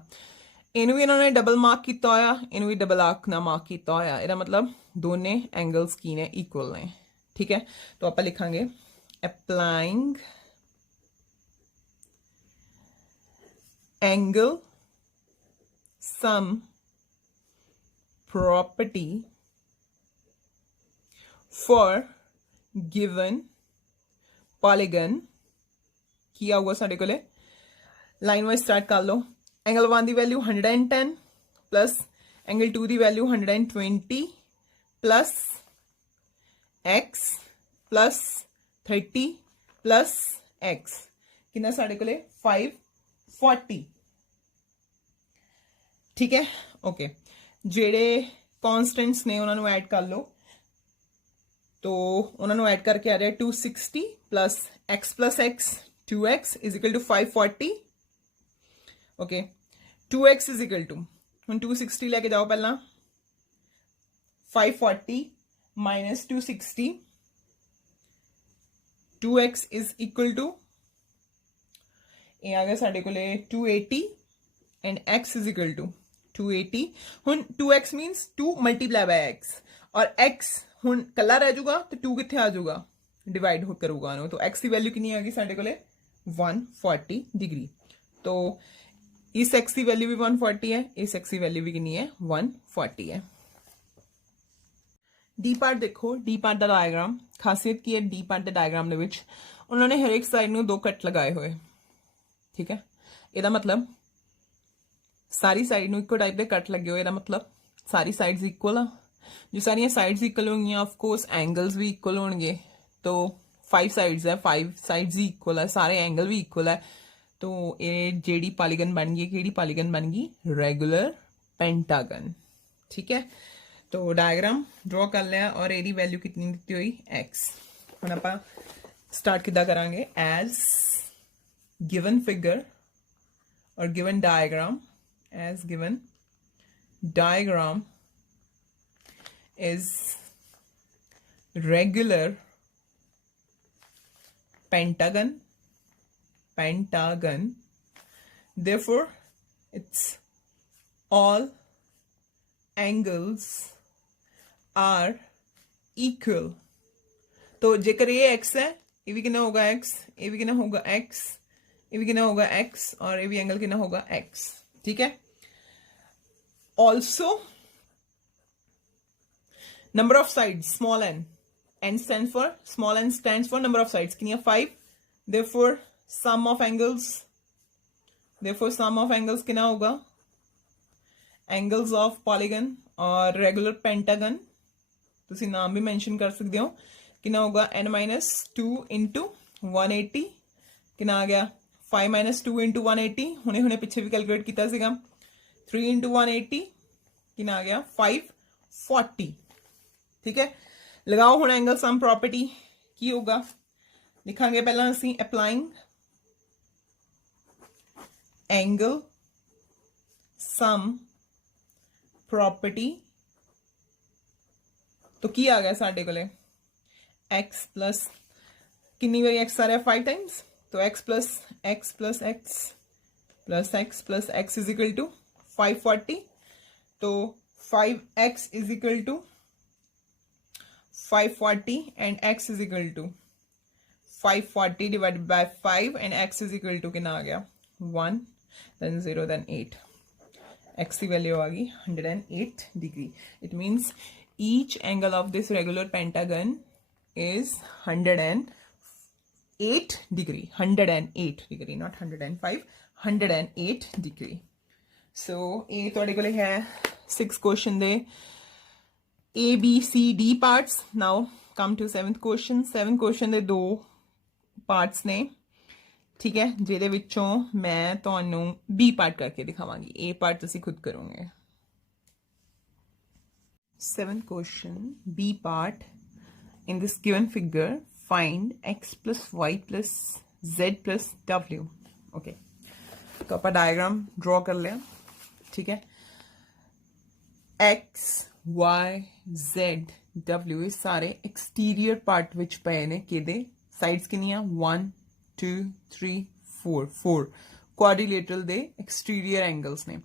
ਇਹਨੂੰ ਵੀ ਇਹਨਾਂ ਨੇ ਡਬਲ ਮਾਰਕ ਕੀਤਾ ਹੋਇਆ ਇਹਨੂੰ ਵੀ ਡਬਲ ਆਰਕ ਨਾਲ ਮਾਰਕ ਕੀਤਾ ਹੋਇਆ ਇਹਦਾ ਮਤਲਬ ਦੋਨੇ ਐਂਗਲਸ ਕੀ ਨੇ ਇਕੁਅਲ ਨੇ ਠੀਕ ਹੈ ਤਾਂ ਆਪਾਂ ਲਿਖਾਂਗੇ applying angle sum property for given polygon ਕੀ ਆਊਗਾ ਸਾਡੇ ਕੋਲੇ ਲਾਈਨ ਵਾਈਜ਼ ਸਟਾਰਟ ਕਰ ਲਓ ਐਂਗਲ 1 ਦੀ ਵੈਲਿਊ 110 ਪਲਸ ਐਂਗਲ 2 ਦੀ value 120 plus x plus 30 plus x ਕਿੰਨਾ ਸਾਡੇ ਕੋਲੇ 540 ਠੀਕ ਹੈ ਓਕੇ ਜਿਹੜੇ ਕਨਸਟੈਂਟਸ ਨੇ ਉਹਨਾਂ ਨੂੰ ਐਡ ਕਰ ਲਓ तो उन्होंने ऐड करके आ रहा है 260 plus x 2x is equal to 540 okay 2x is equal to हम 260 लेके जाओ पहला 540 minus 260 2x is equal to ये आ गया साढ़े को 280 and x is equal to 280 हुन 2x means 2 multiply by x और x ਹੁਣ ਕੱਲਾ ਰਹਿ ਜਾਊਗਾ ਤੇ 2 ਕਿੱਥੇ ਆ ਜਾਊਗਾ ਡਿਵਾਈਡ ਕਰੂਗਾ ਉਹਨੂੰ ਤਾਂ x ਦੀ ਵੈਲਿਊ ਕਿੰਨੀ ਆ ਗਈ ਸਾਡੇ ਕੋਲੇ 140 डिग्री तो इस x की वैल्यू भी 140 है इस x की वैल्यू भी कितनी है 140 है। डी पार्ट देखो डी पार्ट का डायग्राम खासियत की है डी पार्ट के डायग्राम उन्होंने हर एक साइड में 2 कट लगाए हुए ठीक है ਇਹਦਾ मतलब सारी साइड में इक्को टाइप के कट लगे हुए ਇਹਦਾ मतलब सारी साइड्स इक्वल आ जो सारिया साइड्स इक्वल होंगी ऑफ कोर्स एंगल्स भी इक्वल होंगे तो 5 साइड्स है 5 साइड्स ही इक्वल है सारे एंगल भी इक्वल है तो ये जेडी पॉलीगन बन गई केड़ी पॉलीगन बन गई रेगुलर पेंटागन ठीक है। तो डायग्राम ड्रॉ कर लिया और एडी वैल्यू कितनी दी हुई x हुण आपां स्टार्ट किद्दां करांगे एज गिवन फिगर और given diagram as given diagram is regular pentagon therefore it's all angles are equal। तो जेकर ये x है, ये भी कितना होगा x, ये भी कितना होगा x, ये भी कितना होगा x, और ये भी एंगल कितना होगा x। ठीक है। Also number of sides, small n stands for, small n stands for number of sides, कितनी है 5, therefore sum of angles कितना होगा, angles of polygon और regular pentagon तुसी नाम भी मेंशन कर सकते हो, कितना होगा n-2 into 180, कितना आ गया 5 - 2 into 180, हुने पिछे भी कैलकुलेट किया सीगा, 3 into 180 कितना आ गया 540। ठीक है। लगाओ हुण एंगल सम प्रॉपर्टी की होगा, लिखांगे पहला असी अप्लाइंग एंगल सम प्रॉपर्टी। तो की आ गया साडे कोले x प्लस कितनी बारी x आ रहा है 5 टाइम्स, तो x plus x plus x plus x plus x is equal to 540। तो 5x is equal to 540 and x is equal to 540 divided by 5 and x is equal to कितना आ गया 1, then 0, then 8। x की value आ गई 108 degree. It means each angle of this regular pentagon is 108 degree, 108 degree, not 105, 108 degree। so ये थोड़े को है 6 question they A, B, C, D parts। Now come to 7th question। 7th question ਦੇ 2 parts ਨੇ। ठीक है, ਜਿਹਦੇ ਵਿੱਚੋਂ ਮੈਂ ਤੁਹਾਨੂੰ B part ਕਰਕੇ ਦਿਖਾਵਾਂਗੀ, A part ਤੁਸੀਂ ਖੁਦ ਕਰੋਗੇ। 7th question B part, in this given figure find x plus y plus z plus w। okay, तो ਆਪਾਂ डायग्राम ड्रॉ कर लिया। ठीक है, x y z w ਇਹ ਸਾਰੇ एक्सटीरियर पार्ट ਵਿੱਚ ਪਏ ਨੇ, ਕਿਹਦੇ ਸਾਈਡਸ ਕਿੰਨੀਆਂ 1 2 3 4 4 ਕੁਆਡਰੀਲੇਟਰਲ ਦੇ एक्सटीरियर एंगल्स ਨੇ।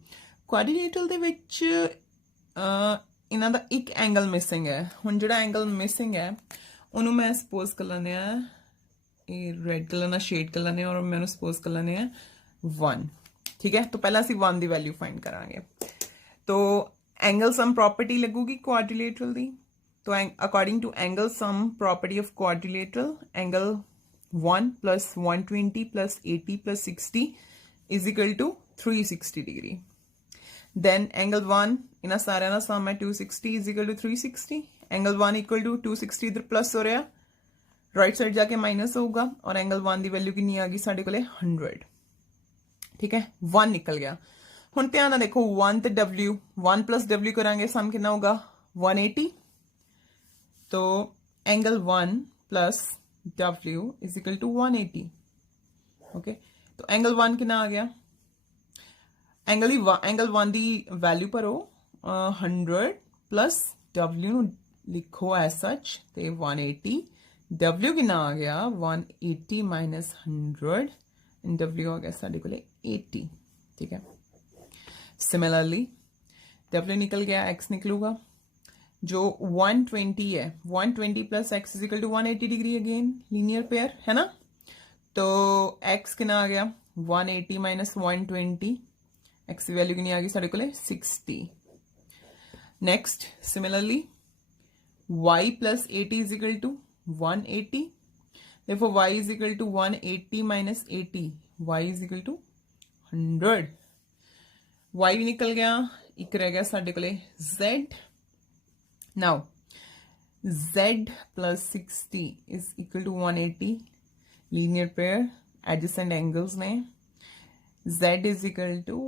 ਕੁਆਡਰੀਲੇਟਰਲ ਦੇ ਵਿੱਚ ਇਹਨਾਂ ਦਾ ਇੱਕ ਐਂਗਲ ਮਿਸਿੰਗ ਹੈ। ਹੁਣ ਜਿਹੜਾ ਐਂਗਲ ਮਿਸਿੰਗ ਹੈ ਉਹਨੂੰ ਮੈਂ ਸਪੋਜ਼ ਕਰ ਲੈਂਦੇ ਆ, ਇਹ ਰੈਡ ਕਲਰ ਨਾਲ ਸ਼ੇਡ ਕਰ ਲੈਂਦੇ ਆ ਔਰ ਮੈਂ ਉਹਨੂੰ ਸਪੋਜ਼ ਕਰ ਲੈਂਦੇ ਆ 1। ठीक है, तो पहला ਅਸੀਂ 1 ਦੀ ਵੈਲਿਊ ਫਾਈਂਡ ਕਰਾਂਗੇ। तो एंगल सम प्रॉपर्टी लगूगी क्वाड्रिलेटरल दी। तो according to angle sum property of quadrilateral, angle 1 plus 120 plus 80 plus 60 is equal to 360 degree। then angle 1 इन सारे ना सम है 260 is equal to 360। Angle 1 equal to 260 इधर प्लस हो रहा, राइट साइड जाके माइनस होगा और एंगल 1 की वैल्यू कितनी आ गई साढ़े कोले 100। ठीक है, 1 निकल गया। ਹੁਣ ਧਿਆਨ ਨਾਲ ਦੇਖੋ 1 ਤੇ w, 1 plus w ਕਰਾਂਗੇ ਸਮ ਕਿੰਨਾ ਹੋਗਾ 180। तो angle 1 plus w is equal to 180। Okay, तो एंगल 1 कितना आ गया, एंगल 1 ਦੀ वैल्यू भरो 100 plus w ਨੂੰ ਲਿਖੋ ਐਸ ਸੱਚ ਤੇ 180। w ਕਿੰਨਾ ਆ ਗਿਆ 180 minus 100 and w ਆ ਗਿਆ ਸਾਡੇ ਕੋਲੇ 80। ठीक है, सिमिलरली W निकल गया, x निकलूगा, जो 120 है 120 plus x is equal to 180 degree, again linear pair है ना। तो x कितना आ गया 180 माइनस 120, x की वैल्यू कितनी आ गई साढ़े को 60। Next similarly y plus 80 is equal to 180, therefore y is equal to 180 minus 80, y is equal to 100। y भी निकल गया, एक रह गया साढ़े कोले z। Now z plus 60 is equal to 180, linear pair adjacent angles ने। z is equal to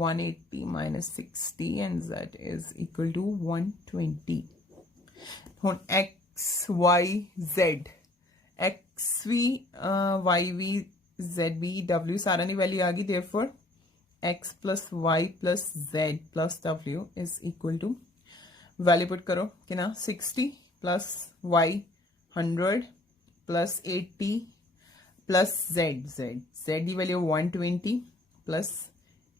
180 minus 60 and z is equal to 120। ਹੁਣ x y z, x भी y भी z भी w सारा की वैल्यू आ गई, therefore x plus y plus z plus w is equal to, value put करो कि ना 60 plus y 100 plus 80 plus z की वैल्यू 120 plus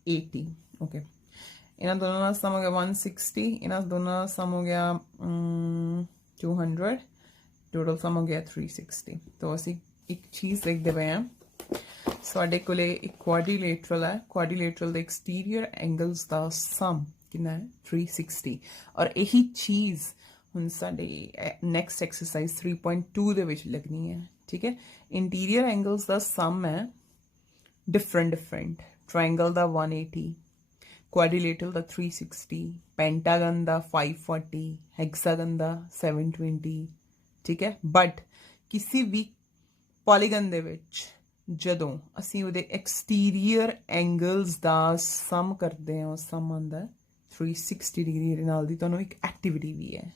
80 ओके इन्हां दोनों का सम हो गया 160 इन्हां दोनों का सम हो गया 200 टोटल सम हो गया 360 तो असी एक चीज़ लिखते पे हैं ਸਾਡੇ ਕੋਲੇ ਇੱਕ ਕੁਆਡਰੀਲੇਟਰਲ ਹੈ ਕੁਆਡਰੀਲੇਟਰਲ ਦੇ ਐਕਸਟੀਰੀਅਰ ਐਂਗਲਸ ਦਾ ਸਮ ਕਿੰਨਾ ਹੈ 360 ਔਰ ਇਹੀ ਚੀਜ਼ ਹੁਣ ਸਾਡੇ ਨੈਕਸਟ ਐਕਸਰਸਾਈਜ਼ 3.2 ਦੇ ਵਿੱਚ ਲੱਗਣੀ ਹੈ ਠੀਕ ਹੈ ਇੰਟੀਰੀਅਰ ਐਂਗਲਸ ਦਾ ਸਮ ਹੈ डिफरेंट ट्रायंगल ਦਾ 180 ਕੁਆਡਰੀਲੇਟਰਲ ਦਾ 360 ਪੈਂਟਾਗਨ ਦਾ 540 ਹੈਕਸਾਗਨ ਦਾ 720 ਠੀਕ ਹੈ ਬਟ ਕਿਸੇ ਵੀ ਪੋਲੀਗਨ ਦੇ ਵਿੱਚ ਜਦੋਂ ਅਸੀਂ ਉਹਦੇ ਐਕਸਟੀਰੀਅਰ ਐਂਗਲਸ ਦਾ ਸਮ ਕਰਦੇ ਹਾਂ ਸਮ ਆਉਂਦਾ 360 ਡਿਗਰੀ ਦੇ ਨਾਲ ਦੀ ਤੁਹਾਨੂੰ ਇੱਕ ਐਕਟੀਵਿਟੀ ਵੀ ਹੈ